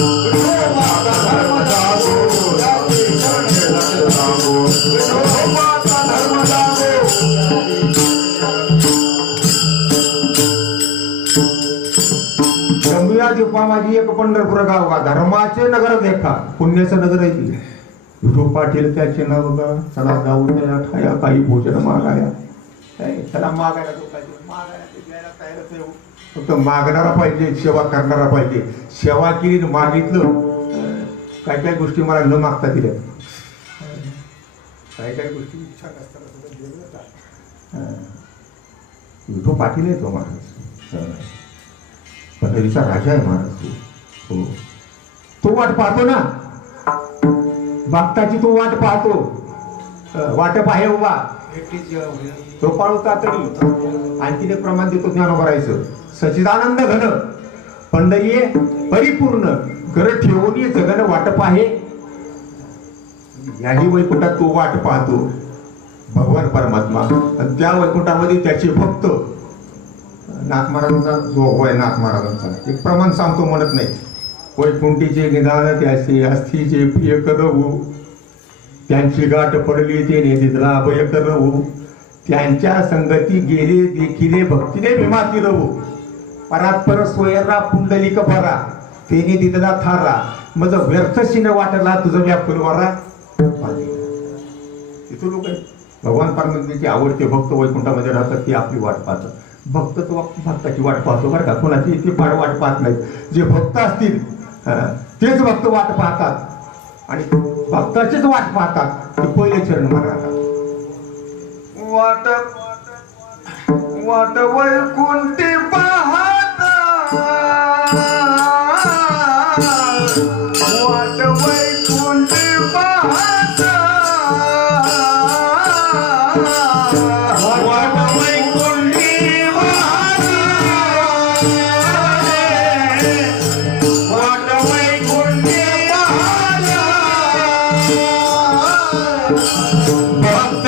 विठो माझा धर्म जागो त्याचे चरणी लक्ष लागो विठो माझा धर्म जागो जंबुया दिपा माझी एक पंढरपूर गाव का धर्माचे नगर देखा पुण्याचं नगर आहे विठू पाटील त्याचे नाव का चला जाऊ त्याला ठाया काही भोजन मागाया त्याला मागायला तो पाहिजे मागायला ते द्यायला तयारच आहे फक्त मागणारा पाहिजे सेवा करणारा पाहिजे सेवा केली मागितलं काय काय गोष्टी मला न मागता दिल्या काय काय गोष्टी इच्छा नसताना सुद्धा विठू पाटील आहे तो महाराज पंढरीचा राजा आहे महाराज हो तो वाट पाहतो ना भक्ताची तो वाट पाहतो वाटप आहे उभा तो पाळता तरी आणखीन एक प्रमाण देतो ज्ञानोबरायचं सच्चिदानंद घन पंढरी परिपूर्ण घर ठेवून जगन वाटप आहे याही वैकुंठात तो वाट पाहतो भगवान परमात्मा आणि त्या वैकुंठामध्ये त्याचे भक्त नाथ महाराजांचा जो आहे नाथ महाराजांचा एक प्रमाण सांगतो म्हणत नाही वैकुंठीचे निदान त्याचे अस्थिचे प्रिय करवू त्यांची गाठ पडली ते निधीला अभय करवू त्यांच्या संगती गेले देखिले भक्तीने विमाती रवू परात्पर स्वयरा पुंडलिक परा तेने दिदला थारा मज व्यर्थशीन वाटला तुझं व्याकुल वरा तिथे लोक आहेत. भगवान पार्वतीची आवडते भक्त वैकुंठामध्ये राहतात, ती आपली वाट पाहतात. भक्त तो भक्ताची वाट पाहतो बरं का, कोणाची इतकी वाट पाहत नाहीत. जे भक्त असतील तेच भक्त वाट पाहतात आणि भक्ताचीच वाट पाहतात ते पहिले चरण मानतात. वाट वाट वैकुंठी पाहता, वाट वैकुंठी पाहता, वाट वैकुंठी पाहता, वाट वैकुंठी पाहता, भक्त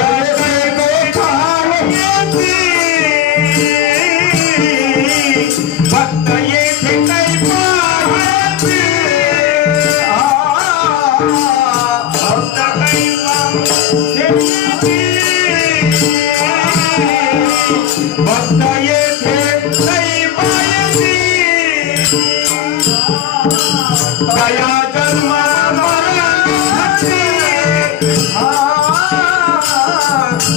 भक्त येथे काही पाहते, भक्त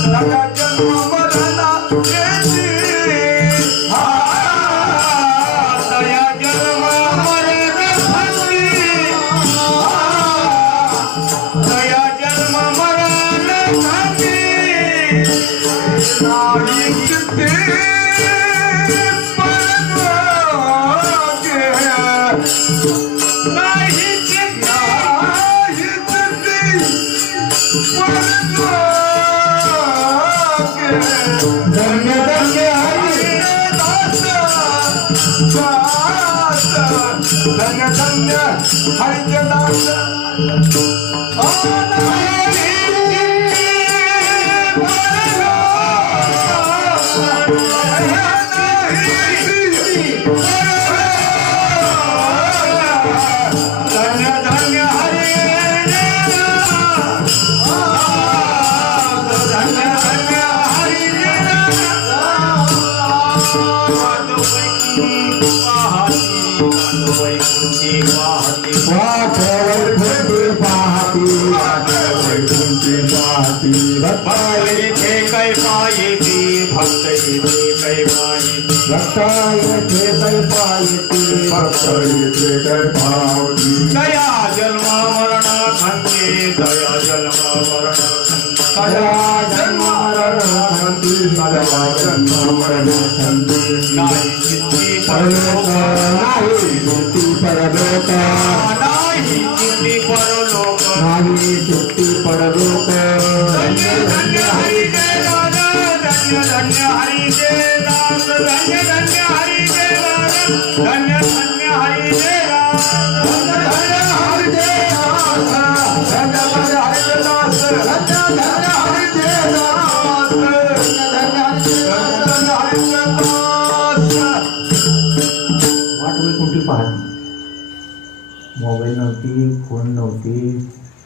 काही पाहते, भक्त येथे काही पाहते, दया जन्म मरणाचे, दया जन्म मरणाचे, धन्य धन्य हरिचे दास, धन्य धन्य हरि, धन्य धन्य हरि, वैकुंठी पाहती, वाट वैकुंठी पाहती, वाट वैकुंठी पाहती, भक्त येथे काही पाहिती, भक्त येथे काही पाहिती, भक्त येथे काही पाहिती, भक्त येथे काही पाहिती, दया जन्म मरण खंते, दया जन्म मरण खंते, दया जन्म मरण खंते, दया जन्म मरण खंते, नाही चित्ती परलोक, नाही चित्ती परलोक, नाही चित्ती परलोक, नाही चित्ती परलोक, धन्य धन्य हरि जय राजा, धन्य धन्य हरि जय दास, धन्य धन्य हरि जय राजा, धन्य धन्य हरि जय दास, धन्य धन्य हरि जय दास, धन्य धन्य हरि जय दास, धन्य धन्य हरि जय दास, धन्य हरि जय दास. वाट वैकुंठी पाहती. मोबाईल नव्हती, फोन नव्हती,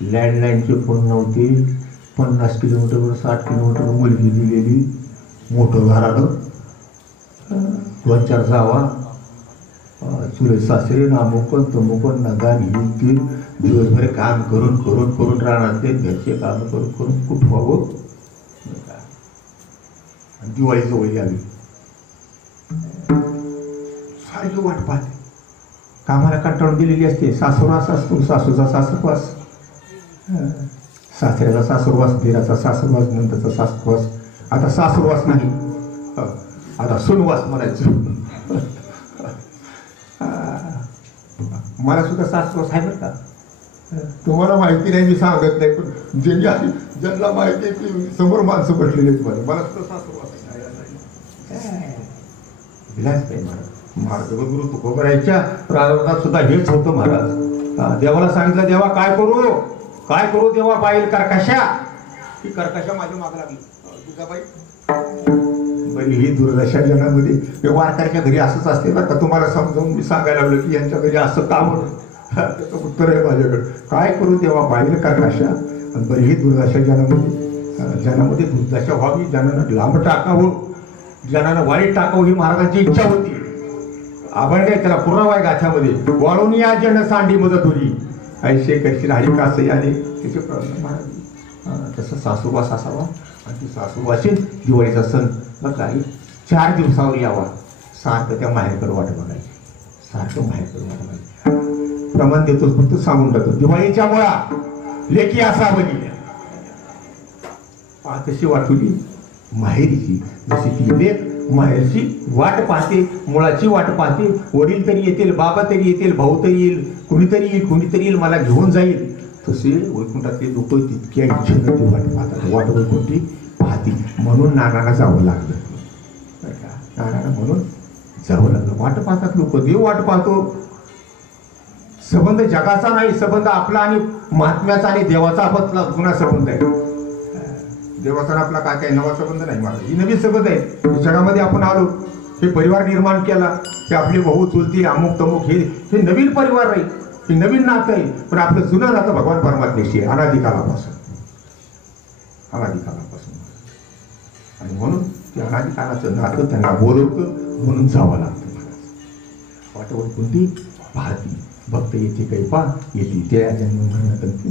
लँडलाईनचे फोन नव्हते, 50 किलोमीटरवर 60 किलोमीटर मुलगी दिलेली, मोठं घरानं, 2-4 जावा, चुले सासरे, नामुकन तमुकन नगान इतकी दिवसभर काम करून करून करून राहणारते घरचे काम करून करून कुठं व्हावं. दिवाळी जवळ आली, सारखी वाट पाहते. कामाला कंटाळून दिलेली असते. सासूरवास असतो, सासूचा सासरवास, सासऱ्याचा सासूरवास, दिराचा सासूरवास, नंतरचा सासूरवास. आता सासूरवास नाही, आता सुनवास म्हणायचं. मला सुद्धा सासूरवास आहे बरं का. तुम्हाला माहिती नाही, मी सांगत नाही, पण ज्यांना माहिती आहे की समोर माणसं बसलेली आहेत. मला सुद्धा सासूरवास विलास नाही. महाराज जगद्गुरु तुकोबरायांच्या प्रारंभात सुद्धा हेच होतं. महाराज देवाला सांगितलं, देवा काय करू देवा, बाईल कर्कशा, ही कर्कशा माझ्या माग लागली. तुझाबाई बरी ही दुर्दशा जनामध्ये वारकऱ्याच्या घरी असंच असते बरं का. तुम्हाला समजावून मी सांगायला लागलो की यांच्या घरी असं का म्हणून. त्याचं उत्तर आहे माझ्याकडे, काय करू देवा बाईल कर्कशा. आणि बरी ही दुर्दशा जनामध्ये दुर्दशा व्हावी, जनानं लांब टाकावं, जनानं वाईट टाकावं, ही महाराजांची इच्छा होती. आपण काय त्याला पुरावाय गाथ्यामध्ये, वाळून या जन सांडी मदत होती, ऐशे करशील हरी कास याने. तिचे महाराज तसं सासूबास असावा आणि ती सासूबाशी दिवाळीचा सण बरं का 4 दिवसावर यावा. सारखं त्या माहेरकडे वाट बघायची, सारखं माहेरकडे वाट बघायची. प्रमाण देतोच फक्त सांगून टाकतो. दिवाळीच्या मुळा लेकी असा बनी कशी वाटली माहेरीची, जशी ती लेक माहेरची वाट पाहते, मुळाची वाट पाहते. वडील तरी येतील, बाबा तरी येतील, भाऊ तरी येईल, कुणीतरी येईल मला घेऊन जाईल. तसे वैकुंठातले लोक तितक्या इच्छेनं ती वाट पाहतात. वाट वैकुंठी पाहती म्हणून नानाला जावं लागलं. नानाला म्हणून जावं लागलं. वाट पाहतात लोक, देव वाट पाहतो. संबंध जगाचा नाही, संबंध आपला आणि महात्म्याचा आणि देवाचा आपला जुना संबंध आहे. देवाचा आपला काय काय नवा संबंध नाही मला, ही नवीन संबंध आहे. जगामध्ये आपण आलो, हे परिवार निर्माण केला, हे आपले भाऊ चुलती अमुक तमुक, हे नवीन परिवार आहे, हे नवीन नातं आहे. पण आपलं जुनं नातं भगवान परमात्म्याशी आहे, अनादिकालापासून. आणि म्हणून ते अनादिकालाचं नातं त्यांना बोलवतं, म्हणून जावं लागतं. वाटवर कोणती पाहती भक्त येते काही पा येते त्या जन्म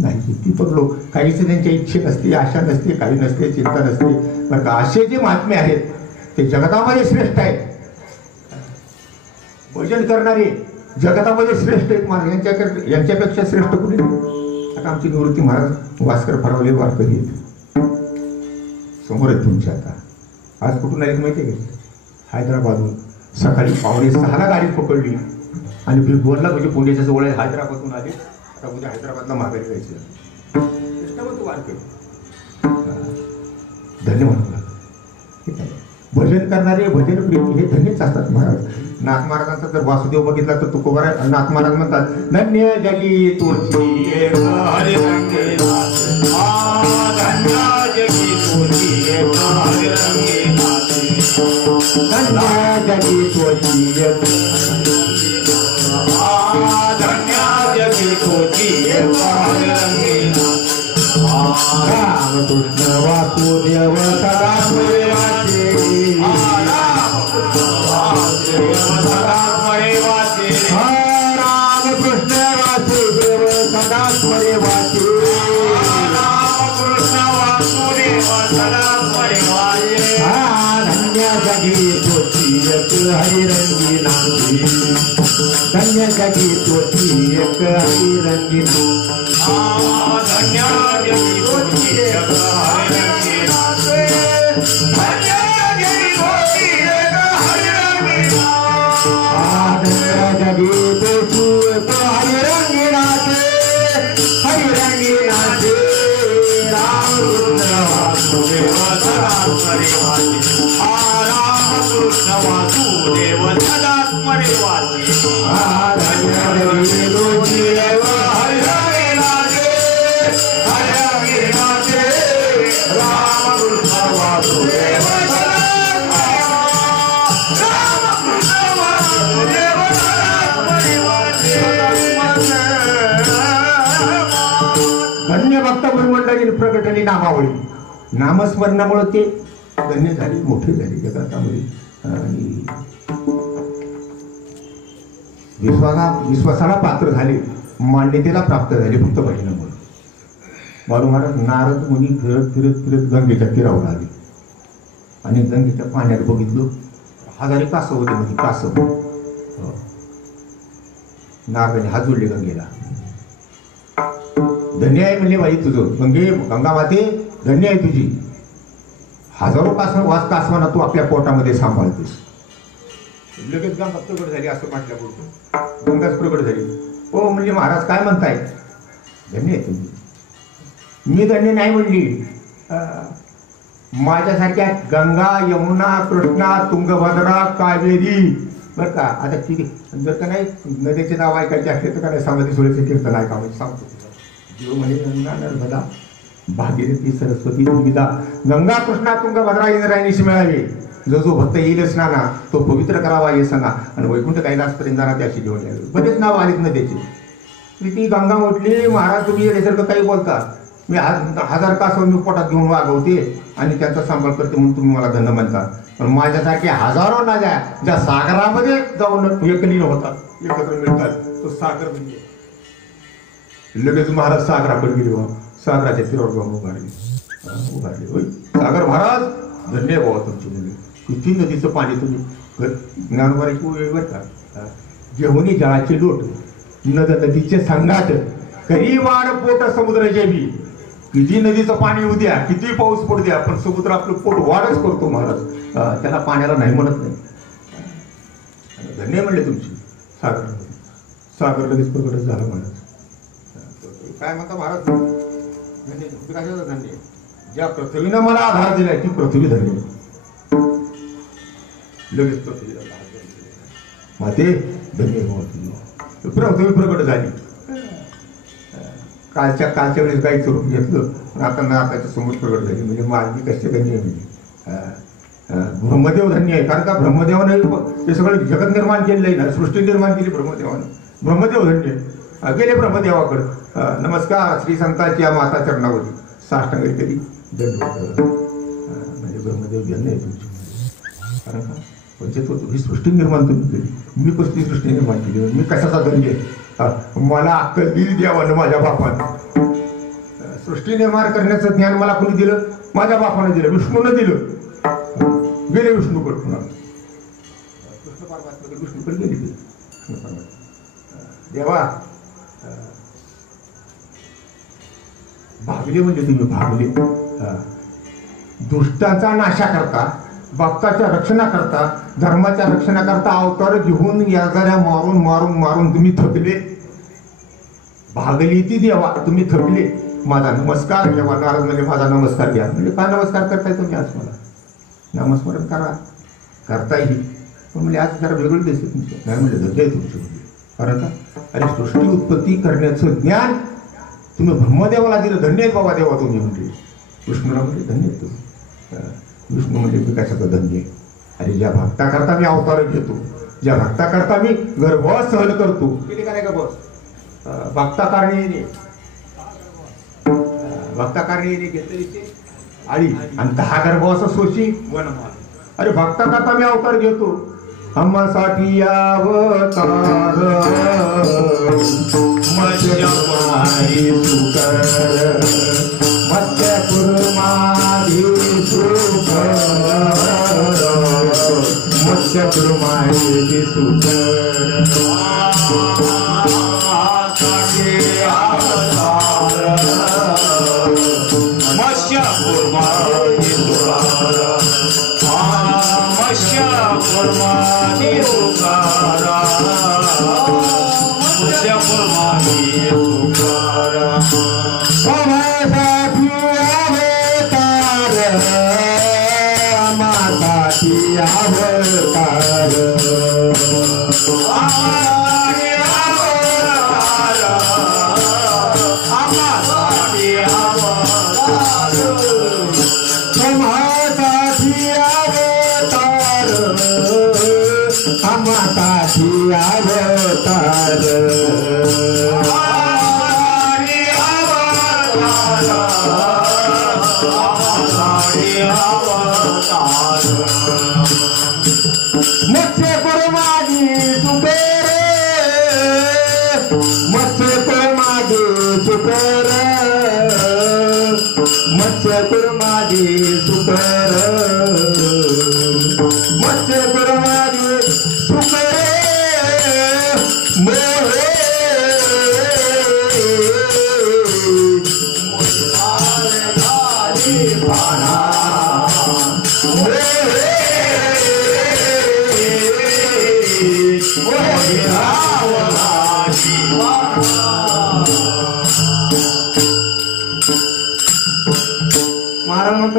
नाही येते. पण लोक काहीच त्यांच्या इच्छे नसते, आशा नसते, काही नसते, चिंता नसते. बरं का असे जे महात्मे आहेत ते जगतामध्ये श्रेष्ठ आहेत. भजन करणारे जगतामध्ये श्रेष्ठ आहेत महाराज. यांच्यापेक्षा श्रेष्ठ कुणी नाही. आता आमची निवृत्ती महाराज वास्कर फरवले वारकरी आहेत, समोर आहेत तुमच्या. आता आज कुठून आले माहिती आहे का? हैदराबादहून सकाळी 5:45 गाडी पकडली आणि बिगबोरला म्हणजे पुण्याच्या जवळ आहे. हैदराबादहून आले. आता उद्या हैदराबादला माघारी जायचं. वारकरी धन्य म्हणावं लागतं. ठीक आहे. भजन करणारे भजन प्रेमी हे धन्यच असतात महाराज. नाथ महाराजांचा जर वासुदेव बघितला तर तुकोबा नाथ महाराज म्हणतात, धन्य जगी तुझी हरे रंगे धन्य जगी तुझी हरे रंगे धन्य जगी तुझी धन्य जगी तुझी हरे रंगे रामकृष्ण वासुदेव सदा प्रेमाचे. रामकृष्ण वासुदेव सदा प्रेमाचे. धन्य जगी तुझी हरिरंगी नाची. धन्य जगी तुझी हरिरंगी धन्य जगी तुझी हरे रंगे धन्य जगी तुझी हरे रंगे धन्य जगी तुझी हरिरंगी नाचे. हरिरंगी नाचे. रामकृष्ण वासुदेव सदा स्मरेवाचे. रामकृष्ण वासुदेव सदा स्मरेवाचे. धन्य जगी तुझी हरे रंगे नाचे हरे रंगे नाचे. रामकृष्ण वासुदेव धन्य भक्त गुरुमंडळी प्रगटली नामावळी. नामस्मरणामुळे ते धन्य झाले, मोठे झाले जगतामध्ये. आणि विश्वासाला पात्र झाले, मान्यतेला प्राप्त झाले फक्त भजनामुळे. बाळू महाराज नारद मुनी फिरत फिरत फिरत गंगेच्या तीरावर आले आणि गंगेच्या पाण्यात बघितलं हजारे कासव होते. म्हणजे कासव नारदाने हात जोडले गंगेला. धन्य आहे म्हणले बाई तुझं गंगा माते, धन्य आहे तुझी. हजारो कासवांना तू आपल्या पोटामध्ये सांभाळतेस. लगेच गंगा प्रगट झाली असं म्हटल्याबरोबर गंगाच प्रगट झाली. हो म्हणजे महाराज काय म्हणताय? धन्य आहे तुम्ही. मी धन्य नाही म्हणली. माझ्यासारख्या गंगा यमुना कृष्णा तुंगभद्रा कावेरी बरं का. आता ठीक आहे, जर का नाही नदीचे नाव ऐकायचे असले तर का नाही समाधी सोळेचे कीर्तन ऐकावं सांगतो. जीव म्हणे यमुना नर्मदा भागीरथी सरस्वती दुविधा गंगा कृष्णा तुंगभद्रा इंद्रायणीशी मिळावी. जो भक्त येईलच ना तो पवित्र करावा हे सांगा. आणि वैकुंठ कैलासपर्यंत जाणार त्याची जेवण यावे. बरेच नाव आलीत ना त्याची. ती गंगा म्हटली, महाराज तुम्ही येण्यासारखं काही बोलता. मी 1000 कासव मी पोटात घेऊन वागवते आणि त्यांचा सांभाळ करते म्हणून तुम्ही मला धन्य म्हणता. पण माझ्यासारखे हजारो नद्या ज्या सागरामध्ये जाऊन एकलीन होतात, एकत्र मिळतात, तो सागर म्हणजे लगेच महाराज सागराकडे गेले. सागराच्या तीरावर जाऊन उभारले होय सागर महाराज धन्य आहे बाबा तुमची मुली किती नदीचं पाणी तुम्ही ज्ञानवाराची वेळेवर का जेवणी जळाचे लोट नदीचे संघात कधी वाढ पोट समुद्र जेवी किती नदीचं पाणी येऊ द्या किती पाऊस पडू द्या पण समुद्र आपलं पोट वाढच करतो महाराज त्याला पाण्याला नाही म्हणत नाही धन्य म्हणले तुमची सागर लगेच प्रकटच झाला महाराज काय म्हणता महाराज धन्य कशाचं धन्य ज्या पृथ्वीनं मला आधार दिलाय ती पृथ्वी धन्य लगेच पृथ्वीला माते धन्य पृथ्वी प्रकट झाली कालच्या वेळेस काही चोरून घेतलं पण आता ना आताच्या समोर प्रकट झाली म्हणजे माझी कशी धन्य आहे म्हणजे ब्रह्मदेव धन्य आहे कारण का ब्रह्मदेवाने हे सगळं जगत निर्माण केलेलं आहे ना सृष्टी निर्माण केली ब्रह्मदेवानं ब्रह्मदेव धन्य गेले ब्रह्मदेवाकडं नमस्कार श्री संतांची या माता चरणावरी साष्टांग तरी दंड म्हणजे ब्रह्मदेव धन्य आहे तुमची कारण का म्हणजे ही सृष्टी निर्माण तुम्ही केली मी कसली सृष्टी निर्माण केली मी कशाचा धन्य आहे मला अक्कल दिली द्यावं माझ्या बापानं सृष्टी निर्माण करण्याचं ज्ञान मला कोणी दिलं माझ्या बापानं दिलं विष्णूनं दिलं गेले विष्णूकडे पुन्हा कृष्ण परमात्मा विष्णूकडे गेले कृष्ण परमात्मा देवा भागले म्हणजे तुम्ही भागले दुष्टाचा नाशा करता भक्ताच्या रक्षणाकरता धर्माच्या रक्षणाकरता अवतार घेऊन याजाऱ्या मारून मारून मारून तुम्ही थकले भागली ती देवा तुम्ही थकले माझा नमस्कार घ्या नारद म्हणजे माझा नमस्कार घ्या म्हणजे का नमस्कार करताय तुम्ही आज मला नामस्मरण करा करता येईल पण म्हणजे आज जरा वेगळं दिसत तुमचं नाही म्हणजे धन्य आहे तुमचं म्हणजे कारण का अरे सृष्टी उत्पत्ती करण्याचं ज्ञान तुम्ही ब्रह्मदेवाला दिलं धन्य आहे बाबा देवा तुम्ही म्हणजे विष्णूला म्हणजे धन्य आहे तुम्ही विष्णू म्हणजे मी कशाचं धन्य आहे अरे ज्या भक्ताकरता मी अवतार घेतो ज्या भक्ताकरता मी गर्भ सहन करतो केली का नाही का बस भक्ताकारणी घेतलेली ते आळी आणि 10 गर्भ असं सोशी वनमाल अरे भक्ताकरता मी अवतार घेतो आम्हासाठी अवतार मत्स्य कुर्माधी सुकर मत्स्य कुर्माधी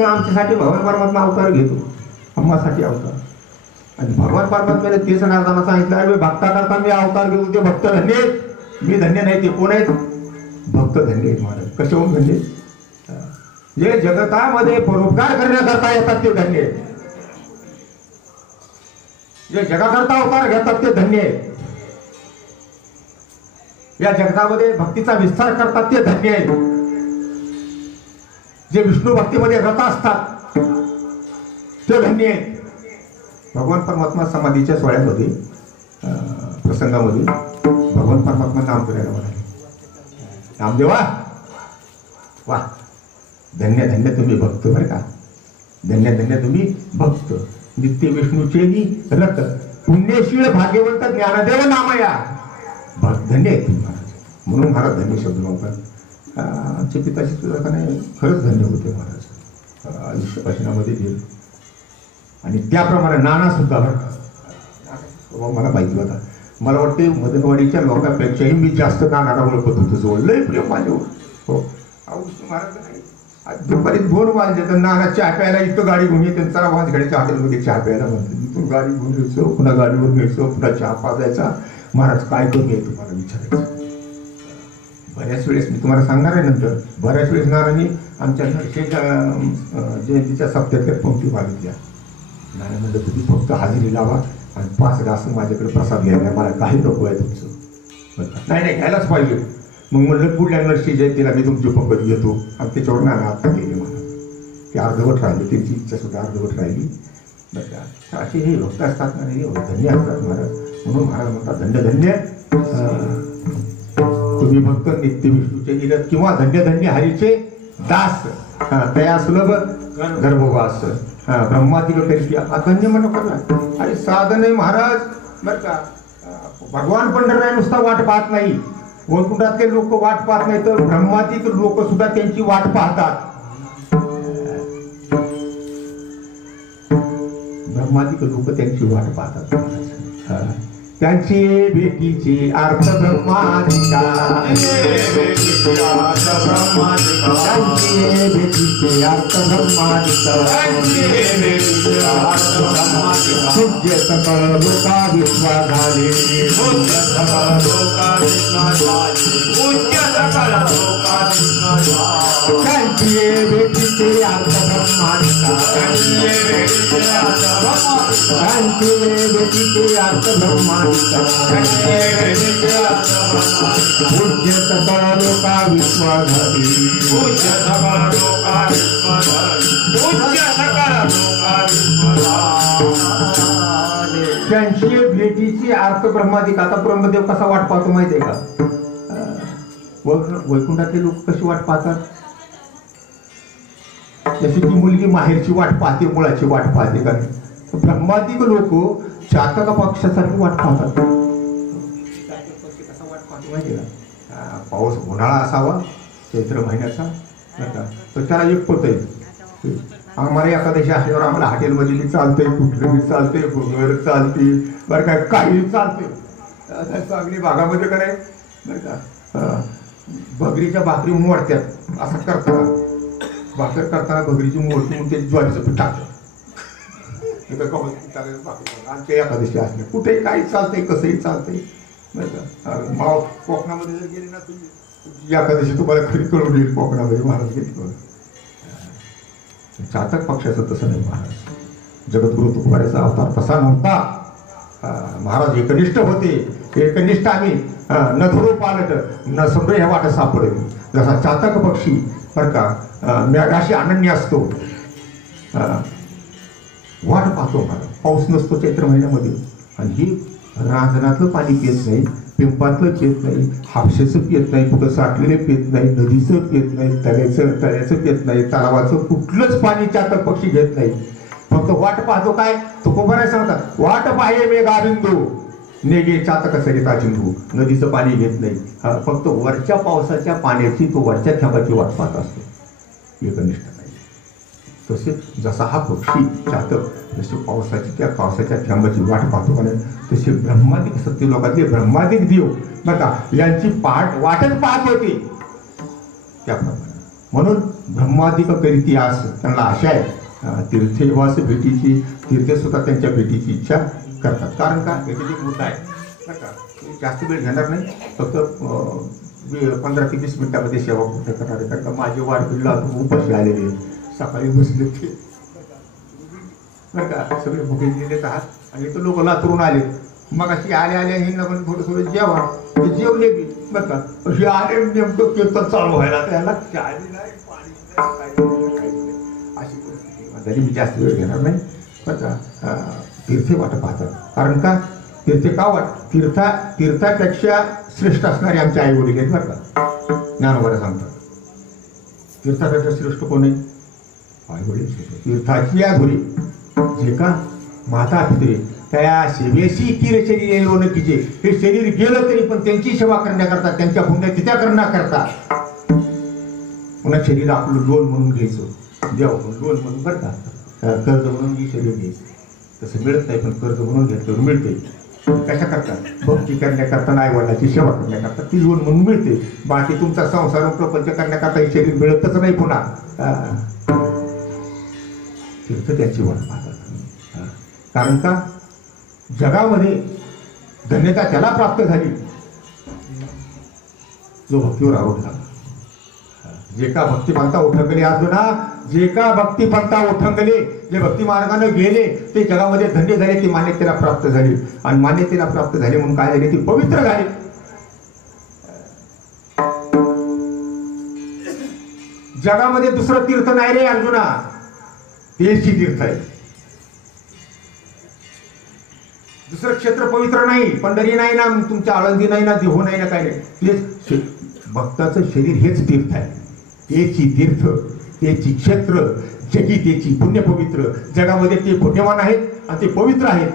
आमच्यासाठी भगवान परमात्मा अवतार घेतो आम्हासाठी अवतार आणि भगवान परमात्म्याने तेच नारदांना सांगितलं अरे भक्ताकरता मी अवतार घेतो ते भक्त धन्य आहेत मी धन्य नाही ते कोण आहेत भक्त धन्य आहेत महाराज कसे होऊन धन्य जे जगतामध्ये परोपकार करण्याकरता येतात ते धन्य आहेत जे जगाकरता अवतार घेतात ते धन्य आहेत या जगतामध्ये भक्तीचा विस्तार करतात ते धन्य आहेत जे विष्णू भक्तीमध्ये रत असतात ते धन्य आहेत भगवान परमात्मा समाधीच्या सोहळ्यामध्ये प्रसंगामध्ये भगवान परमात्मा नाम करायला म्हणाले नामदेवा वा, धन्य धन्य तुम्ही भक्त बरं का, धन्य धन्य तुम्ही भक्त. नित्य विष्णूचे रथ पुण्यशील भाग्यवंत ज्ञानदेव नामया. धन्य आहे तुम्ही महाराज. म्हणून महाराज धन्य शब्द वापर. आमच्या पिताची सुद्धा का नाही खरंच धन्य होते महाराज. आयुष्य भजनामध्ये गेलं आणि त्याप्रमाणे नाना सुद्धा बरं का मला माहिती होता. मला वाटते मदनवाडीच्या लोकांपेक्षाही मी जास्त नानाला ओळखत होतो. जोडलंय प्रेम माझ्यावर. हो, महाराज नाही दुपारी 2 वाजले तर नाना चहा प्यायला इथं गाडी घेऊन येते. चला वाजगडीच्या हॉटेलमध्ये चहा प्यायला म्हणते. इथून गाडी घेऊन यायचो, पुन्हा गाडीवर घ्यायचो, पुन्हा चहा पाजायचा. महाराज काय करून येईल तुम्हाला विचारायचं. बऱ्याच वेळेस मी तुम्हाला सांगणार आहे नंतर. बऱ्याच वेळेस नानांनी आमच्या नरसेच्या जयंतीच्या सप्त्यातल्या पंक्ती मागितल्या. नाना म्हणलं तुम्ही फक्त हजेरी लावा आणि 5 घास माझ्याकडे प्रसाद घ्यायला, मला काही नको आहे तुमचं. नाही नाही घ्यायलाच पाहिजे. मग म्हणलं पुढल्या नरसी जयंतीला मी तुमची पंगत घेतो. आणि त्याच्यावर नाना आत्ता गेले मला. ते अर्धवट राहिले, त्यांची इच्छा सुद्धा अर्धवट राहिली बरं का. असे हे भक्त असतात ना, हे धन्य असतात महाराज. म्हणून महाराज म्हणतात धन्य धन्य तुम्ही भक्त नित्य विष्णूचे निरत किंवा धन्य धन्य हरीचे दास. तया सुलभ गर्भवास ब्रह्मादिक करी धन्य म्हणत. आणि साधन आहे महाराज बरं का. भगवान पंढरराय नुसता वाट पाहत नाही, वैकुंठातले लोक वाट पाहत नाही, तर ब्रह्मादिक लोक सुद्धा त्यांची वाट पाहतात. ब्रह्मादिक लोक त्यांची वाट पाहतात महाराज. त्यांची भेटीची अर्थ ब्रह्मादिका, त्यांची भेटीचे अर्थ ब्रह्मादिका, पूज्य सकळ लोका विश्वाधारे, पूज्य सकळ लोका विश्वाधारे, पूज्य सकळ लोका विश्वाधारे. त्यांची भेटीचे अर्थ ब्रह्मादिका, त्यांची भेटीचे अर्थ ब्रह्मादिका, त्यांची भेटीचे अर्थ ब्रह्मादिका, पूज्य सकळ लोका विश्वाधारी, पूज्य सकळ लोका विश्वाधारी, पूज्य सकळ लोका विश्वाधारी. त्यांची भेटीची अर्थ ब्रह्मादिक. आता ब्रह्मदेव कसा वाट पाहतो माहितीये का. वैकुंठातले लोक कशी वाट पाहतात, जशी की मुलगी माहेरची वाट पाहते, मुळाची वाट पाहते का. ब्रह्मादिक लोक चातक पक्षासारखी वाट पाहतात. कसा वाट पाहतो माहिती का. पाऊस उन्हाळा असावा चैत्र महिन्याचा बरं का, तर त्याला एक पत आहे. आम्हाला एखाद्याशी असल्यावर आम्हाला हॉटेलमध्ये चालतंय, कुठलं चालतंय, घर चालते बरं काय, काही चालते. चांगली भागामध्ये कराय बरं का. बकरीच्या भाकरी मोडत्यात असं करताना, भाकर करताना बकरीची मोडती म्हणून त्याची ज्वारीचं पीठ टाकतं. आमच्या एखाद्याशी असले कुठेही काही चालतंय, कसंही चालतंय बरं का. माव कोकणामध्ये जर गेले ना तुम्ही, एखाद्याशी तुम्हाला खरी कळून येईल कोकणामध्ये महाराज घेतलं. चातक पक्षाचं तसं नाही महाराज. जगद्गुरु तुकोबाराचा अवतार तसा नव्हता. महाराज एकनिष्ठ होते. एकनिष्ठ आम्ही न धरू पालट न समरे ह्या वाट सापडेल. जसा चातक पक्षी बरं का मेघाशी अनन्य असतो, वाट पाहतो महाराज. पाऊस नसतो चैत्र महिन्यामध्ये आणि ही रांजणातलं पाणी पित नाही, पिंपातलं पित नाही, हापशेचं पित नाही, कुठं साठलेले पित नाही, नदीचं पित नाही, तळ्याचं पित नाही, तलावाचं कुठलंच पाणी चातक पक्षी घेत नाही. फक्त वाट पाहतो. काय तुकोबाराय सांगतात, वाट पाहे मेघाबिंदू नेगे चातक सरिता सिंधू. नदीचं पाणी घेत नाही, फक्त वरच्या पावसाच्या पाण्याची तो वरच्या थेंबाची वाट पाहत असतो. एकनिष्ठ नाही. तसेच जसा हा पक्षी चातक जसे त्या पावसाच्या थेंबाची वाट पाहतो का नाही, तसे ब्रह्मादिक सत्य लोकातले ब्रह्मादिक देव बघा यांची वाटच पाहत होती त्याप्रमाणे. म्हणून ब्रह्मादिक करीती आस त्यांना आशा आहे तीर्थनिवास भेटीची. तीर्थ सुद्धा त्यांच्या भेटीची इच्छा करतात. कारण का याच्यात एक मुद्दा आहे बरं का. जास्त वेळ घेणार नाही, फक्त 15 ते 20 मिनिटामध्ये सेवा पूर्ण करणार आहे. कारण का माझे वाढपिल्ला उपाशी आलेले सकाळी बसले ते बरं का, सगळे भुके गेलेत आहात आणि इथं लोक लातरून आले. मग अशी आल्या हे पण थोडं जेवा, ते जेवले बी बरं का. अशी आले नेमकं कीर्तन चालू व्हायला, त्याला चाळी नाही, पाणी नाही, अशी परिस्थिती झाली. मी जास्त वेळ घेणार नाही बरं का. तीर्थे वाट पाहतात. कारण का तीर्थे का वाट, तीर्थापेक्षा श्रेष्ठ असणारे आमचे आई वडील आहेत बरं का. ज्ञानोबाला सांगतात तीर्थापेक्षा श्रेष्ठ कोण आहे? आई वडील. तीर्थाची या धुरी जे का माता पितरे त्या सेवेशी किर शरीर लोन किजे, हे शरीर गेलं तरी पण त्यांची सेवा करण्याकरता, त्यांच्या पुण्यतिथ्या करण्याकरता पुन्हा शरीर आपलं लोन म्हणून घ्यायचं, देव लोन म्हणून बरं का, कर्ज म्हणून की शरीर घ्यायचं. तसं मिळत नाही, पण कर्ज म्हणून घेतल्यावर मिळते. कशा करता? भक्ती करण्याकरता, आई वडिलाची सेवा करण्याकरता ती लोन म्हणून मिळते. बाकी तुमचा संसार प्रपंच करण्याकरता हे शरीर मिळतच नाही पुन्हा. तीर्थ त्याची वाट पाहतात. कारण का जगामध्ये धन्यता त्याला प्राप्त झाली जो भक्तीवर आरूढ झाला. जे का भक्तिपंथा उठंगले अर्जुना, जे का भक्तिपंथा उठंगले, जे भक्ती मार्गाने गेले ते जगामध्ये धन्य झाले, ती मान्यतेला प्राप्त झाली. आणि मान्यतेला प्राप्त झाले म्हणून काय झाले? ती पवित्र झाली. जगामध्ये दुसरं तीर्थ नाही रे अर्जुना, तेच तीर्थ आहे. दुसरं क्षेत्र पवित्र नाही, पंढरी नाही ना, तुमच्या आळंदी नाही ना, देहू नाही ना, काय नाही. तेच भक्ताचं शरीर हेच तीर्थ आहे. तेची तीर्थ, तेची क्षेत्र, जगी तेची पुण्य पवित्र. जगामध्ये ते पुण्यवान आहेत आणि ते पवित्र आहेत.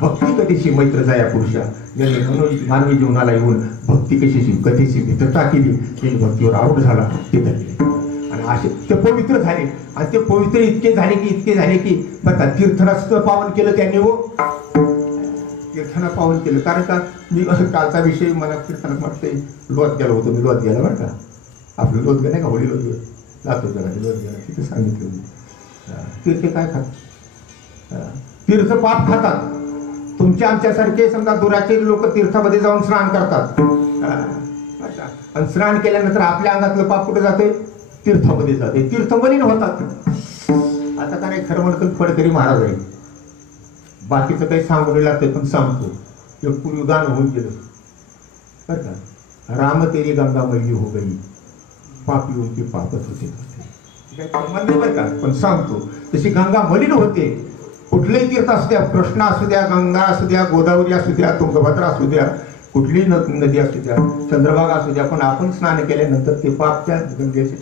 भक्ती कधीशी मैत्र जाया पुरुषा, ज्याने मानवी जीवनाला येऊन भक्ती कशीशी कधीशी मित्रता केली, ते भक्तीवर आरूढ झाला, ते धरले आणि असे ते पवित्र झाले. आणि ते पवित्र इतके झाले की बघा तीर्थाला सुद्धा पावन केलं त्यांनी. हो, तीर्थाला पावन केलं. कारण का मी कालचा विषय मला कीर्तनात वाटते, लोत गेलो होतो मी, लोत गेला बरं का, आपलं लोत गेलं का, होळी लोत जातो जगात लोत गेला, तिथे सांगितलं मी. तीर्थ काय खातात? तीर्थ पाप खातात. तुमच्या आमच्यासारखे समजा दुराचे लोक तीर्थामध्ये जाऊन स्नान करतात. आणि स्नान केल्यानंतर आपल्या अंगातलं पाप कुठे जाते? तीर्थामध्ये जाते. तीर्थ मलिन होतात. आता का नाही खरं म्हणतो फडकरी महाराज आहे, बाकीचं काही सांगू लागतं पण सांगतो. एक पूर्वी गाणं होऊन गेलं बरं का, राम तेरी गंगा मैली हो गई, पापी उनकी पापच होते. नाही बरं का, पण सांगतो तशी गंगा मलिन होते. कुठलेही तीर्थ असू द्या, कृष्णा असू द्या, गंगा असू द्या, गोदावरी असू द्या, तुंगभद्रा असू द्या, कुठलीही नदी असू द्या, चंद्रभागा असू द्या, पण आपण स्नान केल्यानंतर ते पाप त्या गंगेचे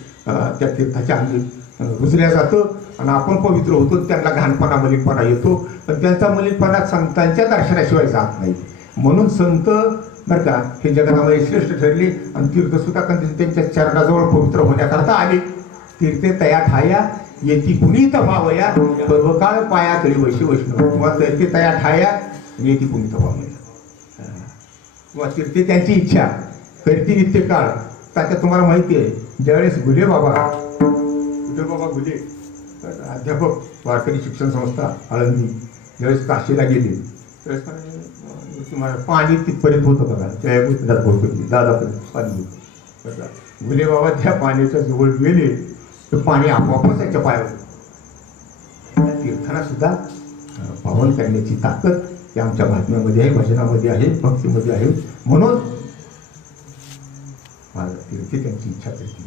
त्या तीर्थाच्या अंगी रुजल्या जातं आणि आपण पवित्र होतो. त्यांना घाणपणा मलिनपणा येतो, पण त्यांचा मलिनपणा संतांच्या दर्शनाशिवाय जात नाही. म्हणून संत बरं का हे जगतामध्ये श्रेष्ठ ठरले आणि तीर्थसुद्धा त्यांच्या चरणाजवळ पवित्र होण्याकरता आले. तीर्थे तया ठाया येती पुनीत व्हावया, सर्वकाळ पाया तरी वैष्णव. किंवा तीर्थे तया ठाया येती पुनीत व्हावया, किंवा तीर्थे त्यांची इच्छा करती नित्य काळ. त्याच्यात तुम्हाला माहिती आहे, ज्यावेळेस घुले बाबा घुले अध्यापक वारकरी शिक्षण संस्था आळंदी ज्यावेळेस काशीला गेले त्यावेळेस पाणी तिथपर्यंत होतं बघा, दादापर्यंत पाणी होतं. घुले बाबा त्या पाण्याच्या जवळ गेले तर पाणी आपोआपच त्याच्या पायावर. तीर्थाला सुद्धा पावन करण्याची ताकद ही आमच्या महात्म्यामध्ये आहे, भजनामध्ये आहे, भक्तीमध्ये आहे. म्हणून तीर्थे त्यांची इच्छा करते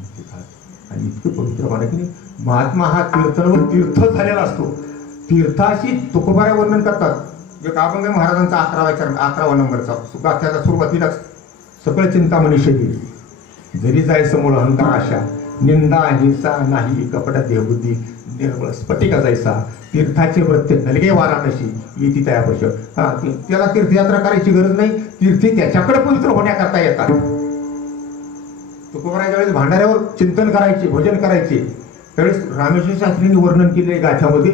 आणि इतकं पवित्र माना की नाही. महात्मा हा तीर्थावर तीर्थ झालेला असतो. तीर्थाशी तुकोबारा वर्णन करतात. जे अभंग महाराजांचा 11वा नंबरचा सुखाच्या सुरुवातीलाच सकळ चिंतामणी शरीर जरी जाय समोर अहंकार आशा, निंदा हिंसा नाही कपट देहबुद्धी निर्मळ स्फटिका जायसा, तीर्थाचे व्रत नलगे वाराणसी येती त्यापाश. त्याला तीर्थयात्रा करायची गरज नाही, तीर्थे त्याच्याकडे पवित्र होण्याकरता येतात. तुकोबाराच्या वेळेस भांडाऱ्यावर चिंतन करायचे, भजन करायचे, त्यावेळेस रामेश्वर शास्त्रींनी वर्णन केले गाथ्यामध्ये,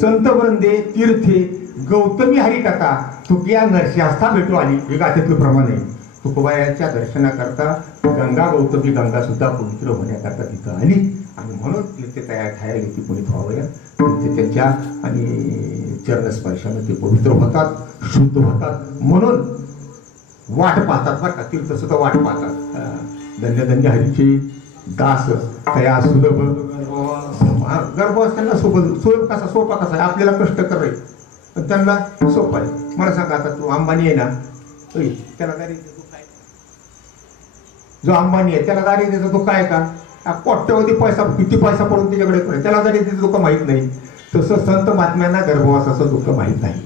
संत वृंदे तीर्थे गौतमी हरिकथा तुकिया नरशास्था भेटू आली. हे गाथ्यातलं प्रमाण आहे. तुकोबाराच्या दर्शनाकरता गंगा गौतमी गंगा सुद्धा पवित्र होण्याकरता तिथं आली आणि म्हणून तीर्थे तयार ठाया येते पुनीत व्हावया. तीर्थे त्यांच्या आणि चरणस्पर्शाने ते पवित्र होतात, शुद्ध होतात. म्हणून वाट पाहतात बरं का, तीर्थ सुद्धा वाट पाहतात. धन्य धन्य हरीचे दास तया सुलभ गर्भवास त्यांना सोपा कसा आहे, आपल्याला कष्ट करायचं पण त्यांना सोपं आहे. मला सांगा आता तू अंबानी आहे ना, त्याला दारिद्र्य दुःख आहे? जो अंबानी आहे त्याला दारिद्र्याचं दुःख आहे का? कोट्यवधी पैसा किती पैसा पडून त्याच्याकडे त्याला दारिद्र्याचं दुःख माहीत नाही. तसं संत महात्म्यांना गर्भवासाचं दुःख माहीत नाही.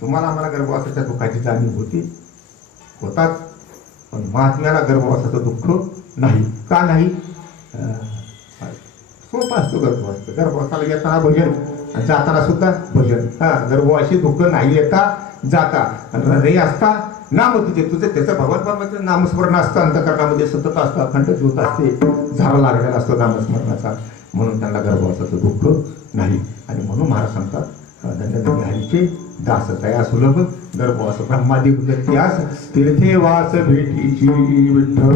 तुम्हाला आम्हाला गर्भवासाच्या दुःखाची जाणीव होतात, पण महात्म्याला गर्भवासाचं दुःख नाही. का नाही? सोपा असतो गर्भवास. गर्भवासाला येताना भजन, जाताना सुद्धा भजन. गर्भवाशी दुःख नाही येता जाता. हृदय असता नाम तुझे, तुझे त्याचं भगवान परमात्म्याचं नामस्मरण असतं. अंतकरणामध्ये सतत असतं, अखंड ज्योत असते, झाडा लागलेला असतो नामस्मरणाचा. म्हणून त्यांना गर्भवासाचं दुःख नाही. आणि म्हणून महाराज सांगतात धन्य धन्य हरीचे दास तया सुलभ गर्भवास ब्रह्मादी उदत्यास तीर्थे वास भेटीची विठ्ठल.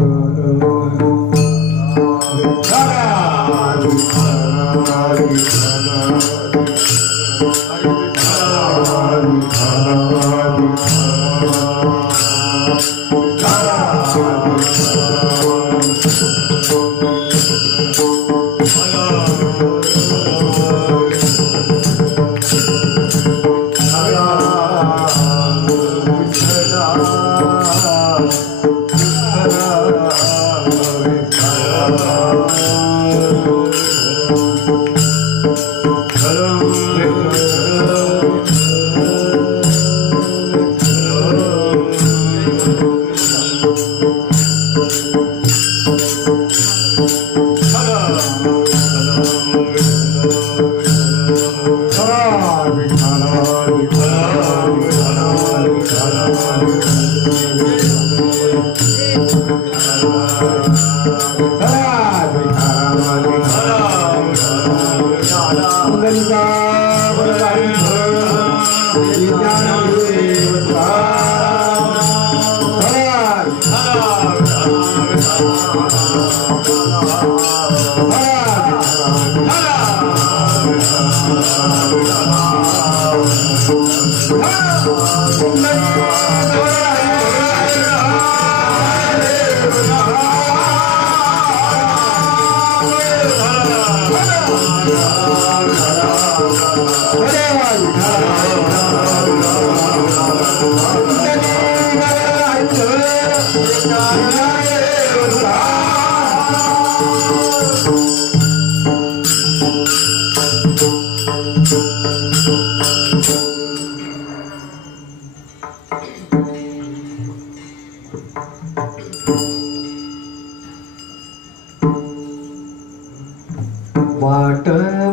वाट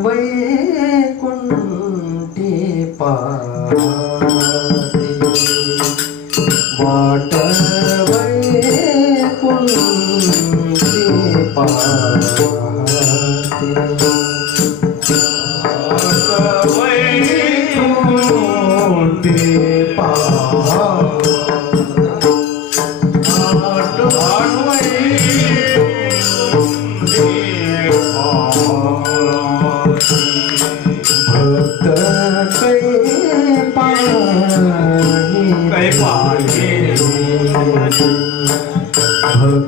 वैकुंठी पाहते, वाट वैकुंठी पाहते, Hare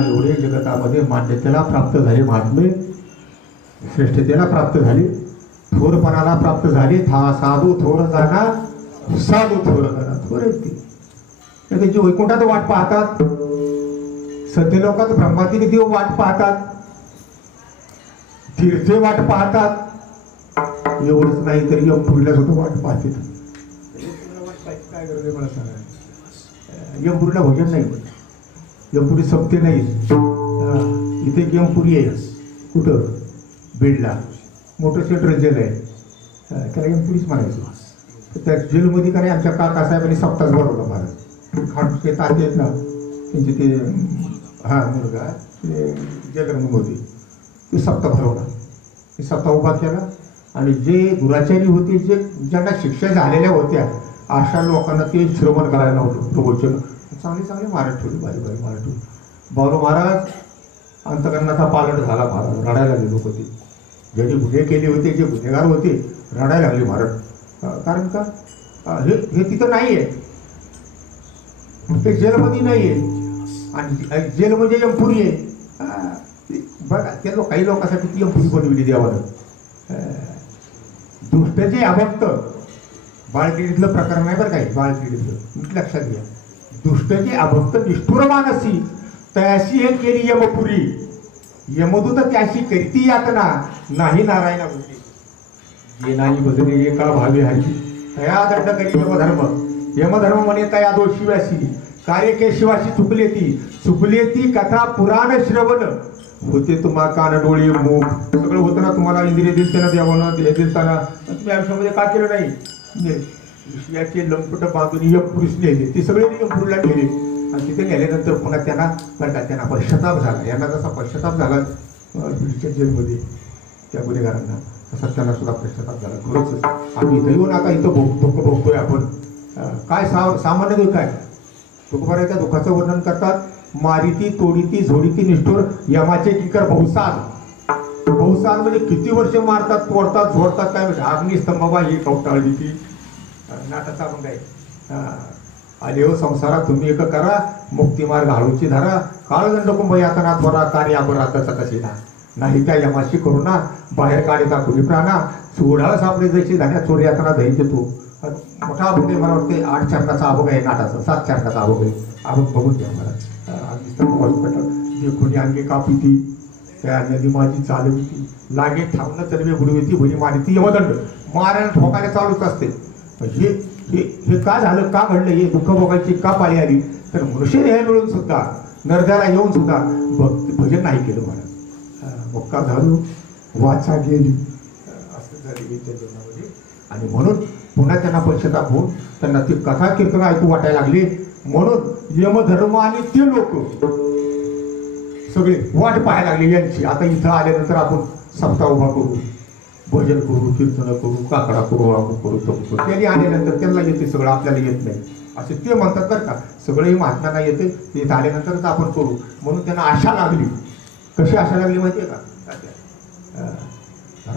एवढे जगतामध्ये मान्यतेला प्राप्त झाले, महात्मे श्रेष्ठतेला प्राप्त झाली, थोरपणाला प्राप्त झाली. साधू थोर जाणार, साधू थोर करा. थोर आहेत ते. त्यांची वैकुंठात वाट पाहतात, सत्यलोकात ब्रह्मातील देव वाट पाहतात, तीर्थे वाट पाहतात. एवढंच नाही तर यमपुरीला सुद्धा वाट पाहते. काय गरज आहे मला सांगा. यमपुरीला भोजन नाही, यमपुरी सप्ते नाही. इथे एक यमपुरी आहे. कुठं? बीडला मोठं सेंट्रल जेल आहे, त्याला यमपुरीच म्हणायचं. तर त्या जेलमध्ये काय आमच्या काकासाहेबांनी सप्ताच भरवला. महाराज खांडूचे ताते आहेत ना, त्यांचे ते मुलगा ते जगरंग होते, ते सप्ता भरवला. ते सप्ता उभा केला आणि जे दुराचारी होते, जे ज्यांना शिक्षा झालेल्या होत्या, अशा लोकांना ते श्रवण करायला होतं प्रवचन. चांगले चांगले महाराज ठेवले, बारी बारी महाराज ठेवले. बाळू महाराज अंतकरणाचा पालट झाला. महाराज रडायला लागले लोक. ते ज्यांनी गुन्हे केले होते, जे गुन्हेगार होते, रडायला लागले महाराज. कारण का हे हे तिथं नाही आहे, ते जेलमध्ये नाही आहे. आणि जेल म्हणजे यमपुरी आहे. बघा त्या काही लोकांसाठी ती यमपुरी बनवली देवानं. दुष्टाचे अभक्त बाळक्रीडीतलं प्रकरण नाही बरं काही. बाळक्रीडीतलं लक्षात घ्या. दुष्टाचे अभक्त निष्ठुर मानसी तयाशी हे केली यमपुरी. यमदूत त्याशी करीती यातना नाही नारायणा बोली. ये नाही भजने एका भावे हरी तया दंड करी यमधर्म. यमधर्म म्हणे तया दोषीवासी कार्य केशिवाशी चुकले ती कथा पुराण श्रवण होते तुम्हा कान डोळे मुख सगळं होतं ना. तुम्हाला इंद्रिय दिलताना द्यावं हे दिलताना तुम्ही आयुष्यामध्ये का केलं नाही. विषयाचे लंपट बांधून यमपुरीस नेले. ते सगळे यमपुरीला नेले आणि तिथे नेल्यानंतर पुन्हा त्यांना बरं का त्यांना पश्चाताप झाला. यांना जसा पश्चाताप झाला बीडच्या जेलमध्ये त्या गुन्हेगारांना, तसा त्यांना सुद्धा पश्चाताप झाला. खरंच आम्ही इथं येऊन आता इथं दुःख भोगतोय आपण. काय सामान्य दुःख आहे. तुकोबाराय त्या दुःखाचं वर्णन करतात. मारिती तोडीती झोडीती निष्ठुर यमाचे किकर बहुसाद म्हणजे किती वर्ष मारतात तोडतात झोडतात काय म्हणजे अग्निस्तंभा ही कवटाळली ती नाटाचा मग आहे. आले हो संसारात तुम्ही एक करा मुक्तिमार्ग हाळूची धारा काळदंड कुंभ यातना त्वरा कार्य अपराधाचा कशी नाही त्या यमाशी करुणा बाहेर काढे दाखवली प्राणा चोढाळ सापडे जशी धान्या चोर यातना धैर्य तू. मोठा अभंग आहे. मला वाटते 8 चरणाचा अभंग आहे नाटाचा. 7 चरणाचा अभंग आहे. अभंग बघून घ्या मला. जे कोणी अंगे कापिती त्या नदी माझी चालविती लागे ठावणं चलवे बुडविती भरी मारिती यमदंड. मारायला ठोकायला चालूच असते. हे हे हे का झालं का घडलं हे दुःख भोगायची का पाळी आली तर मनुष्य देह मिळून सुद्धा नरद्याला येऊन सुद्धा भजन नाही केलं महाराज. मोक्का झालो वाचा गेली असं झाले त्या जीवनामध्ये. आणि म्हणून पुन्हा त्यांना पश्चाताप होऊन त्यांना ती कथा कीर्तन ऐकू वाटायला लागली. म्हणून यमधर्म आणि ते लोक सगळे वाट पाहायला लागले यांची. आता इथं आल्यानंतर आपण सप्ताह उभा करू भजन करू कीर्तन करू काकडा करू आपण करू तो करू. त्यांनी आल्यानंतर त्यांना येते सगळं आपल्याला येत नाही असे ते म्हणतात बरं का. सगळंही महात्म्यांना येते ते आल्यानंतरच आपण करू म्हणून त्यांना आशा लागली. कशी आशा लागली माहिती आहे का.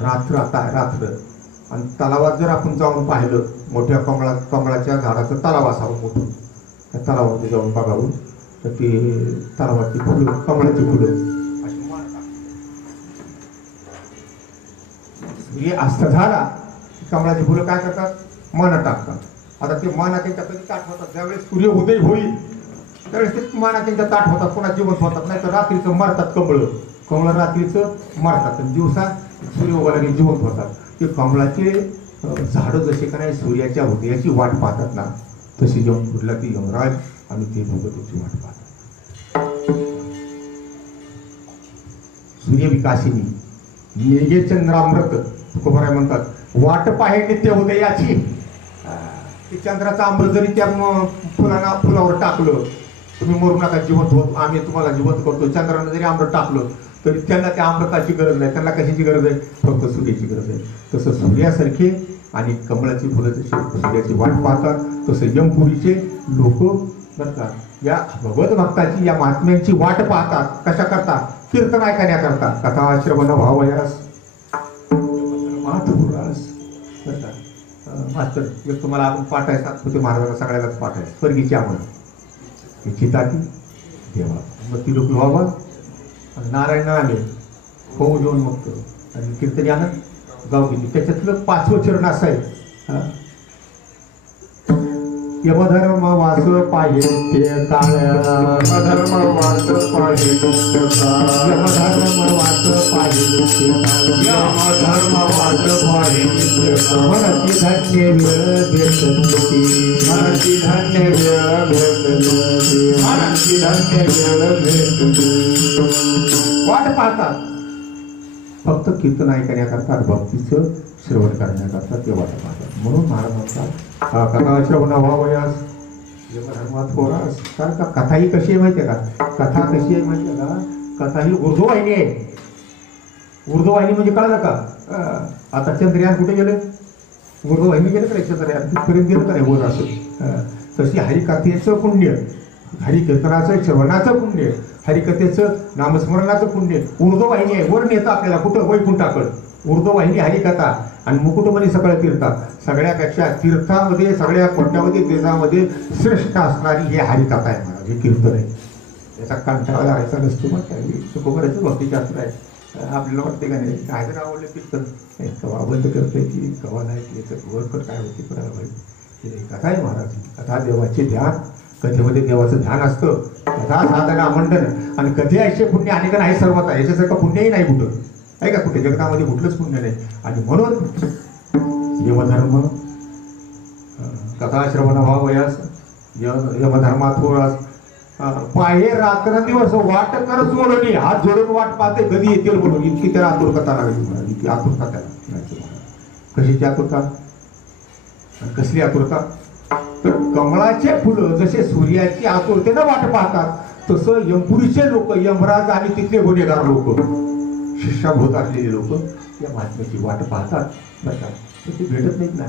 रात्र आता रात्र आणि तलावात जर आपण जाऊन पाहिलं मोठ्या कमळाच्या झाडाचं तलाव असावं मोठं. त्या तलावामध्ये जाऊन बघावं तर ते तलावाची फुलं कमळाची फुलं हे अस्थ झाला कमळाची फुलं काय करतात मन टाकतात. आता ते मन त्यांच्या कधी ताट होतात ज्यावेळेस सूर्य उदय होईल त्यावेळेस ते मन त्यांच्या ताट होतात पुन्हा जिवंत होतात. नाही तर रात्रीचं मरतात कमळ रात्रीचं मरतात आणि दिवसा सूर्य उगवला की जिवंत होतात. ते कमळाचे झाडं जसे का नाही सूर्याच्या उदयाची वाट पाहतात ना तशी जेवण फुटला ती यमराज आणि ते भगवतीची वाट पाहतात. सूर्यविकासिनी मेघे चंद्रामृत तुकोबाराय म्हणतात वाट पाहे नित्य उदयाची. ते चंद्राचा अमृत जरी त्या फुलावर टाकलं तुम्ही मरू नका जिवंत होत आम्ही तुम्हाला जिवंत करतो. चंद्रानं जरी अमृत टाकलं तरी त्यांना त्या अमृताची गरज नाही. त्यांना कशाची गरज आहे फक्त सूर्याची गरज आहे. तसं सूर्यासारखे आणि कमळाची फुलं जशी सूर्याची वाट पाहतात तसं यमपुरीचे लोक बरं का या भगवत भक्ताची या महात्म्यांची वाट पाहतात. कशा करता कीर्तन ऐकण्याकरता कथा श्रवण भावयास माथुरास बरं का. मास्तर जर तुम्हाला आपण पाठायचा ते महाराजांना सगळ्यालाच पाठायचं स्वर्गीची आम्हाला चिताती देवा मग ती लोक व्हावा नारायण आले होऊ देऊन मग आणि कीर्तनी आनंद गाव गेली. त्याच्यातलं 5वं चरण असं आहे यमधर्म वास पाहिजे ते काळ यमधर्म वास पाहिजे यमधर्म वास पाहिजे ते काळ यमधर्म वास पाहिजे मनची धन्य वेळ भेटली मनची धन्य वेळ भेटली मनची धन्य वेळ भेटली. वाट पाहतात फक्त कीर्तन ऐकण्याकरता भक्तीचं श्रवण करण्याकरता ते वाट पाहतात. म्हणून महाराज म्हणतात कथा श्रवण व्हावयास यमधर्मात होरास. कारण का कथा ही कशी आहे माहिती आहे का. कथा कशी आहे माहिती आहे का. कथा ही उर्दू वाहिनी आहे. उर्दू वाहिनी म्हणजे कळलं का. आता चंद्रयान कुठे गेले उर्दू वाहिनी गेलं का चंद्रयान तिथपर्यंत गेलं का नाही वर असं. तशी हरिकथेचं पुण्य हरिकीर्तनाचं श्रवणाचं पुण्य हरिकथेचं नामस्मरणाचं पुण्य उर्दू वाहिनी आहे. वर नेतं आपल्याला कुठं वैकुंठाकडं उर्दूवाहिनी हरिकथा आणि मुकुटमणी सकळ तीर्थ, सगळ्यापेक्षा तीर्थामध्ये सगळ्या कोट्यावधी तीर्थामध्ये श्रेष्ठ असणारी ही हरिकथा आहे महाराज, हे कीर्तन आहे. याचा कंटाळा लागायचा नसतो. मग तुकोबराचं भक्तिशास्त्र आहे. आपल्याला वाटते का नाही काय जर आवडलं कीर्तन कवा बंद करतोय की कवा नाही की याचं वरकट काय होते करायला पाहिजे. कथा आहे महाराज, कथा देवाचे ध्यान, कथेमध्ये देवाचं ध्यान असतं. कथा साधना मंडन आणि कथे ऐसे पुण्य अनेक नाही सर्वात आहे. याच्यासारखं पुण्यही नाही कुठं आहे का, कुठे जगतामध्ये कुठलंच पुण्य नाही. आणि म्हणून यमधर्म कथा श्रवणाभावयास यमधर्मात पाहे रात्रंदिवस वाट कर जोडणी, हात जोडून वाट पाहते कधी येतील म्हणून. इतकी त्याला आतुरता लागली, इतकी आतुरता त्याला. कशाची आतुरता, कसली आतुरता, तर कमळाचे फुलं जसे सूर्याची आतुरतेनं वाट पाहतात तसं यमपुरीचे लोक, यमराज आणि तिथले गुन्हेगार लोक, शिष्याभूत असलेले लोक या महात्म्याची वाट पाहतात. ते भेटत नाहीत ना.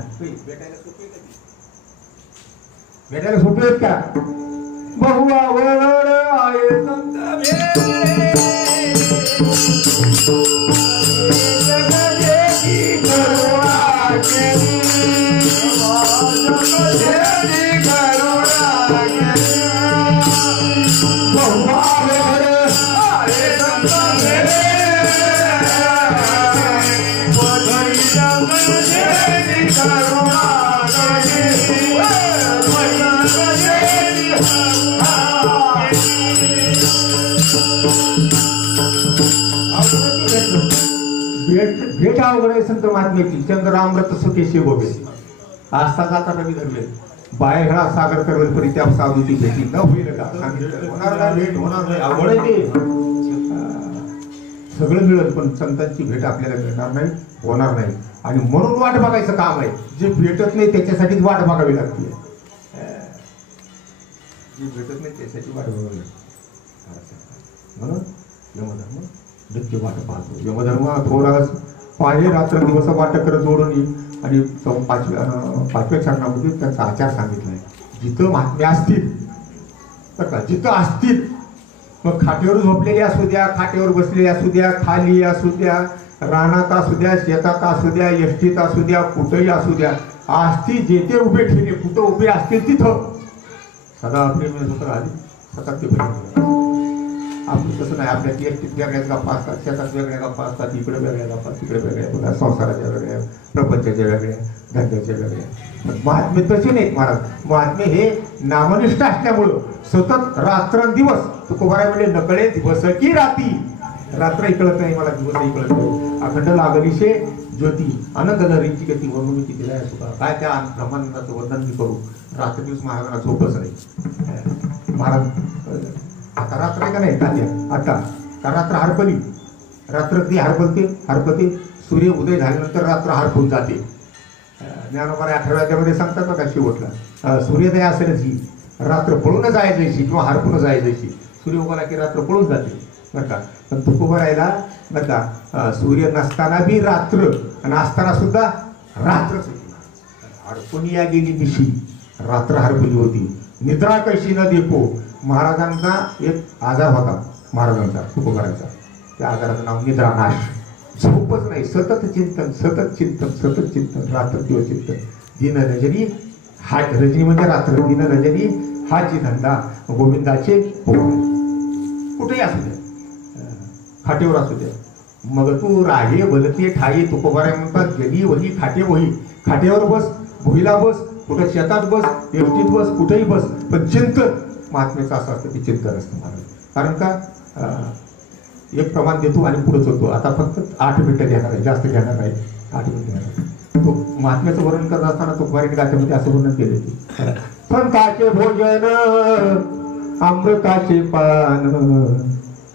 भेटायला सोपे आहेत का. बहुआवड आहे संत भेट अवघड आहे संत महात्म्याची. चंद्रामृत सुखेशी गोबे आस्था जाताना मी धरले बाहेर सागर करवेल परी त्या साधूची भेटी न होईल का, होणार नाही भेट, होणार नाही. अवघड आहे ते. सगळं मिळेल पण संतांची भेट आपल्याला मिळणार नाही, होणार नाही. आणि म्हणून वाट बघायचं काम आहे. जे भेटत नाही त्याच्यासाठीच वाट बघावी लागते. जे भेटत नाही त्यासाठी वाट बघावी लागते. म्हणून यमधर्म नक्की वाट पाहतो. यमधर्म थोडा पाहे रात्र दिवस वाट करत जोडून. आणि पाचव्या चरणामध्ये त्यांचा आचार सांगितलाय. जिथं महात्म्य असतील तर का, जिथं असतील मग खाटेवर झोपलेले असू द्या, खाटेवर बसलेले असू द्या, खाली असू द्या, रानात असू द्या, शेतात असू द्या, एसटीत असू द्या, कुठंही असू द्या, असतील जेथे उभे ठेवले, कुठं उभे असतील तिथं सदा प्रेम आली सतत ते प्रेम. आपलं तसं नाही. आपल्या एसटीत वेगळ्याच गप्पा असतात, शेतात वेगळ्या गप्पा असतात, इकडे वेगळ्या गप्पा, तिकडे वेगळ्या, संसाराच्या वेगळ्या, प्रपंचाच्या वेगळ्या, धंद्याच्या वेगळ्या. महात्मे तसे नाहीत महाराज. महात्मे हे नामनिष्ठ असल्यामुळं सतत रात्रंदिवस तुकोबाराय म्हणजे नकळे दिवस की राती. रात्रही कळत नाही मला, दिवसही कळत नाही. अखंड लागलीशे ज्योती आनंद लहरीची गती वर्णून किती आहे सुद्धा काय त्या ब्रह्मानंदाचं वर्णन मी करू. रात्र दिवस महाराजांना झोपच नाही. महाराज आता रात्र आहे का नाही तात्या, आता का रात्र हरपली, रात्र ती हरपते. सूर्य उदय झाल्यानंतर रात्र हरपून जाते. ज्ञानोबा 18व्या अध्यायामध्ये सांगतात बघा शेवटला, सूर्योदय असेलच ही रात्र पळून जायची किंवा हरपून जायची. सूर्य उगवला की रात्र पळून जाते बरं का. पण तुकोबारायला बरं का सूर्य नसताना बी रात्र आणि असताना सुद्धा रात्रच होती. हरपून या गेली दिशी रात्र हरपली होती. निद्रा कशी न देखो. महाराजांचा एक आजार होता महाराजांचा तुकोबारायचा. त्या आजाराचं नाव निद्रानाश. झोपच नाही, सतत चिंतन, सतत चिंतन, सतत चिंतन, रात्र दिवस चिंतन. दिन रजनी हा रजनी म्हणजे रात्र, दिन रजनी हाची धंदा गोविंदाचे कुठेही असू द्या, खाटेवर असू द्या. मग तू राहे बलते ठाई. तुकोबाराय म्हणतात जगी वही खाटे वही. खाटेवर बस, भुईला बस, कुठं शेतात बस, एसटीत बस, कुठेही बस, पण चिंतन महात्म्याचं असं असतं की चिंतन असतं महाराज. कारण का एक प्रमाण देतो आणि पुढे चलतो. आता फक्त 8 मिनिटं घेणार आहे, जास्त घेणार नाही. 8 मिनिटं घेणार. तो महात्म्याचं वर्णन करत असताना तो कुमारी गाथेमध्ये असं वर्णन केले की संताचे भोजन अमृताचे पान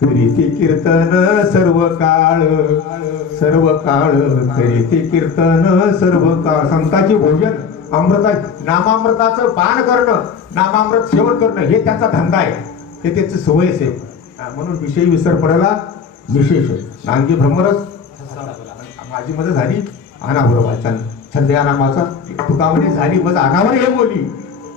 करीती कीर्तन सर्व काळ, सर्व काळ करीती कीर्तन सर्व काळ. संताचे भोजन अमृता, नामामृताचं पान करणं, नामामृत सेवन करणं हे त्यांचा धंदा आहे, हे त्यांचं सवयच आहे. म्हणून विषयी विसर पडायला विशेष नांगी भ्रमरस माझी मदत झाली अनावर वाचन छंदया नामाचा तुकामध्ये झाली मज अनावर हे बोली.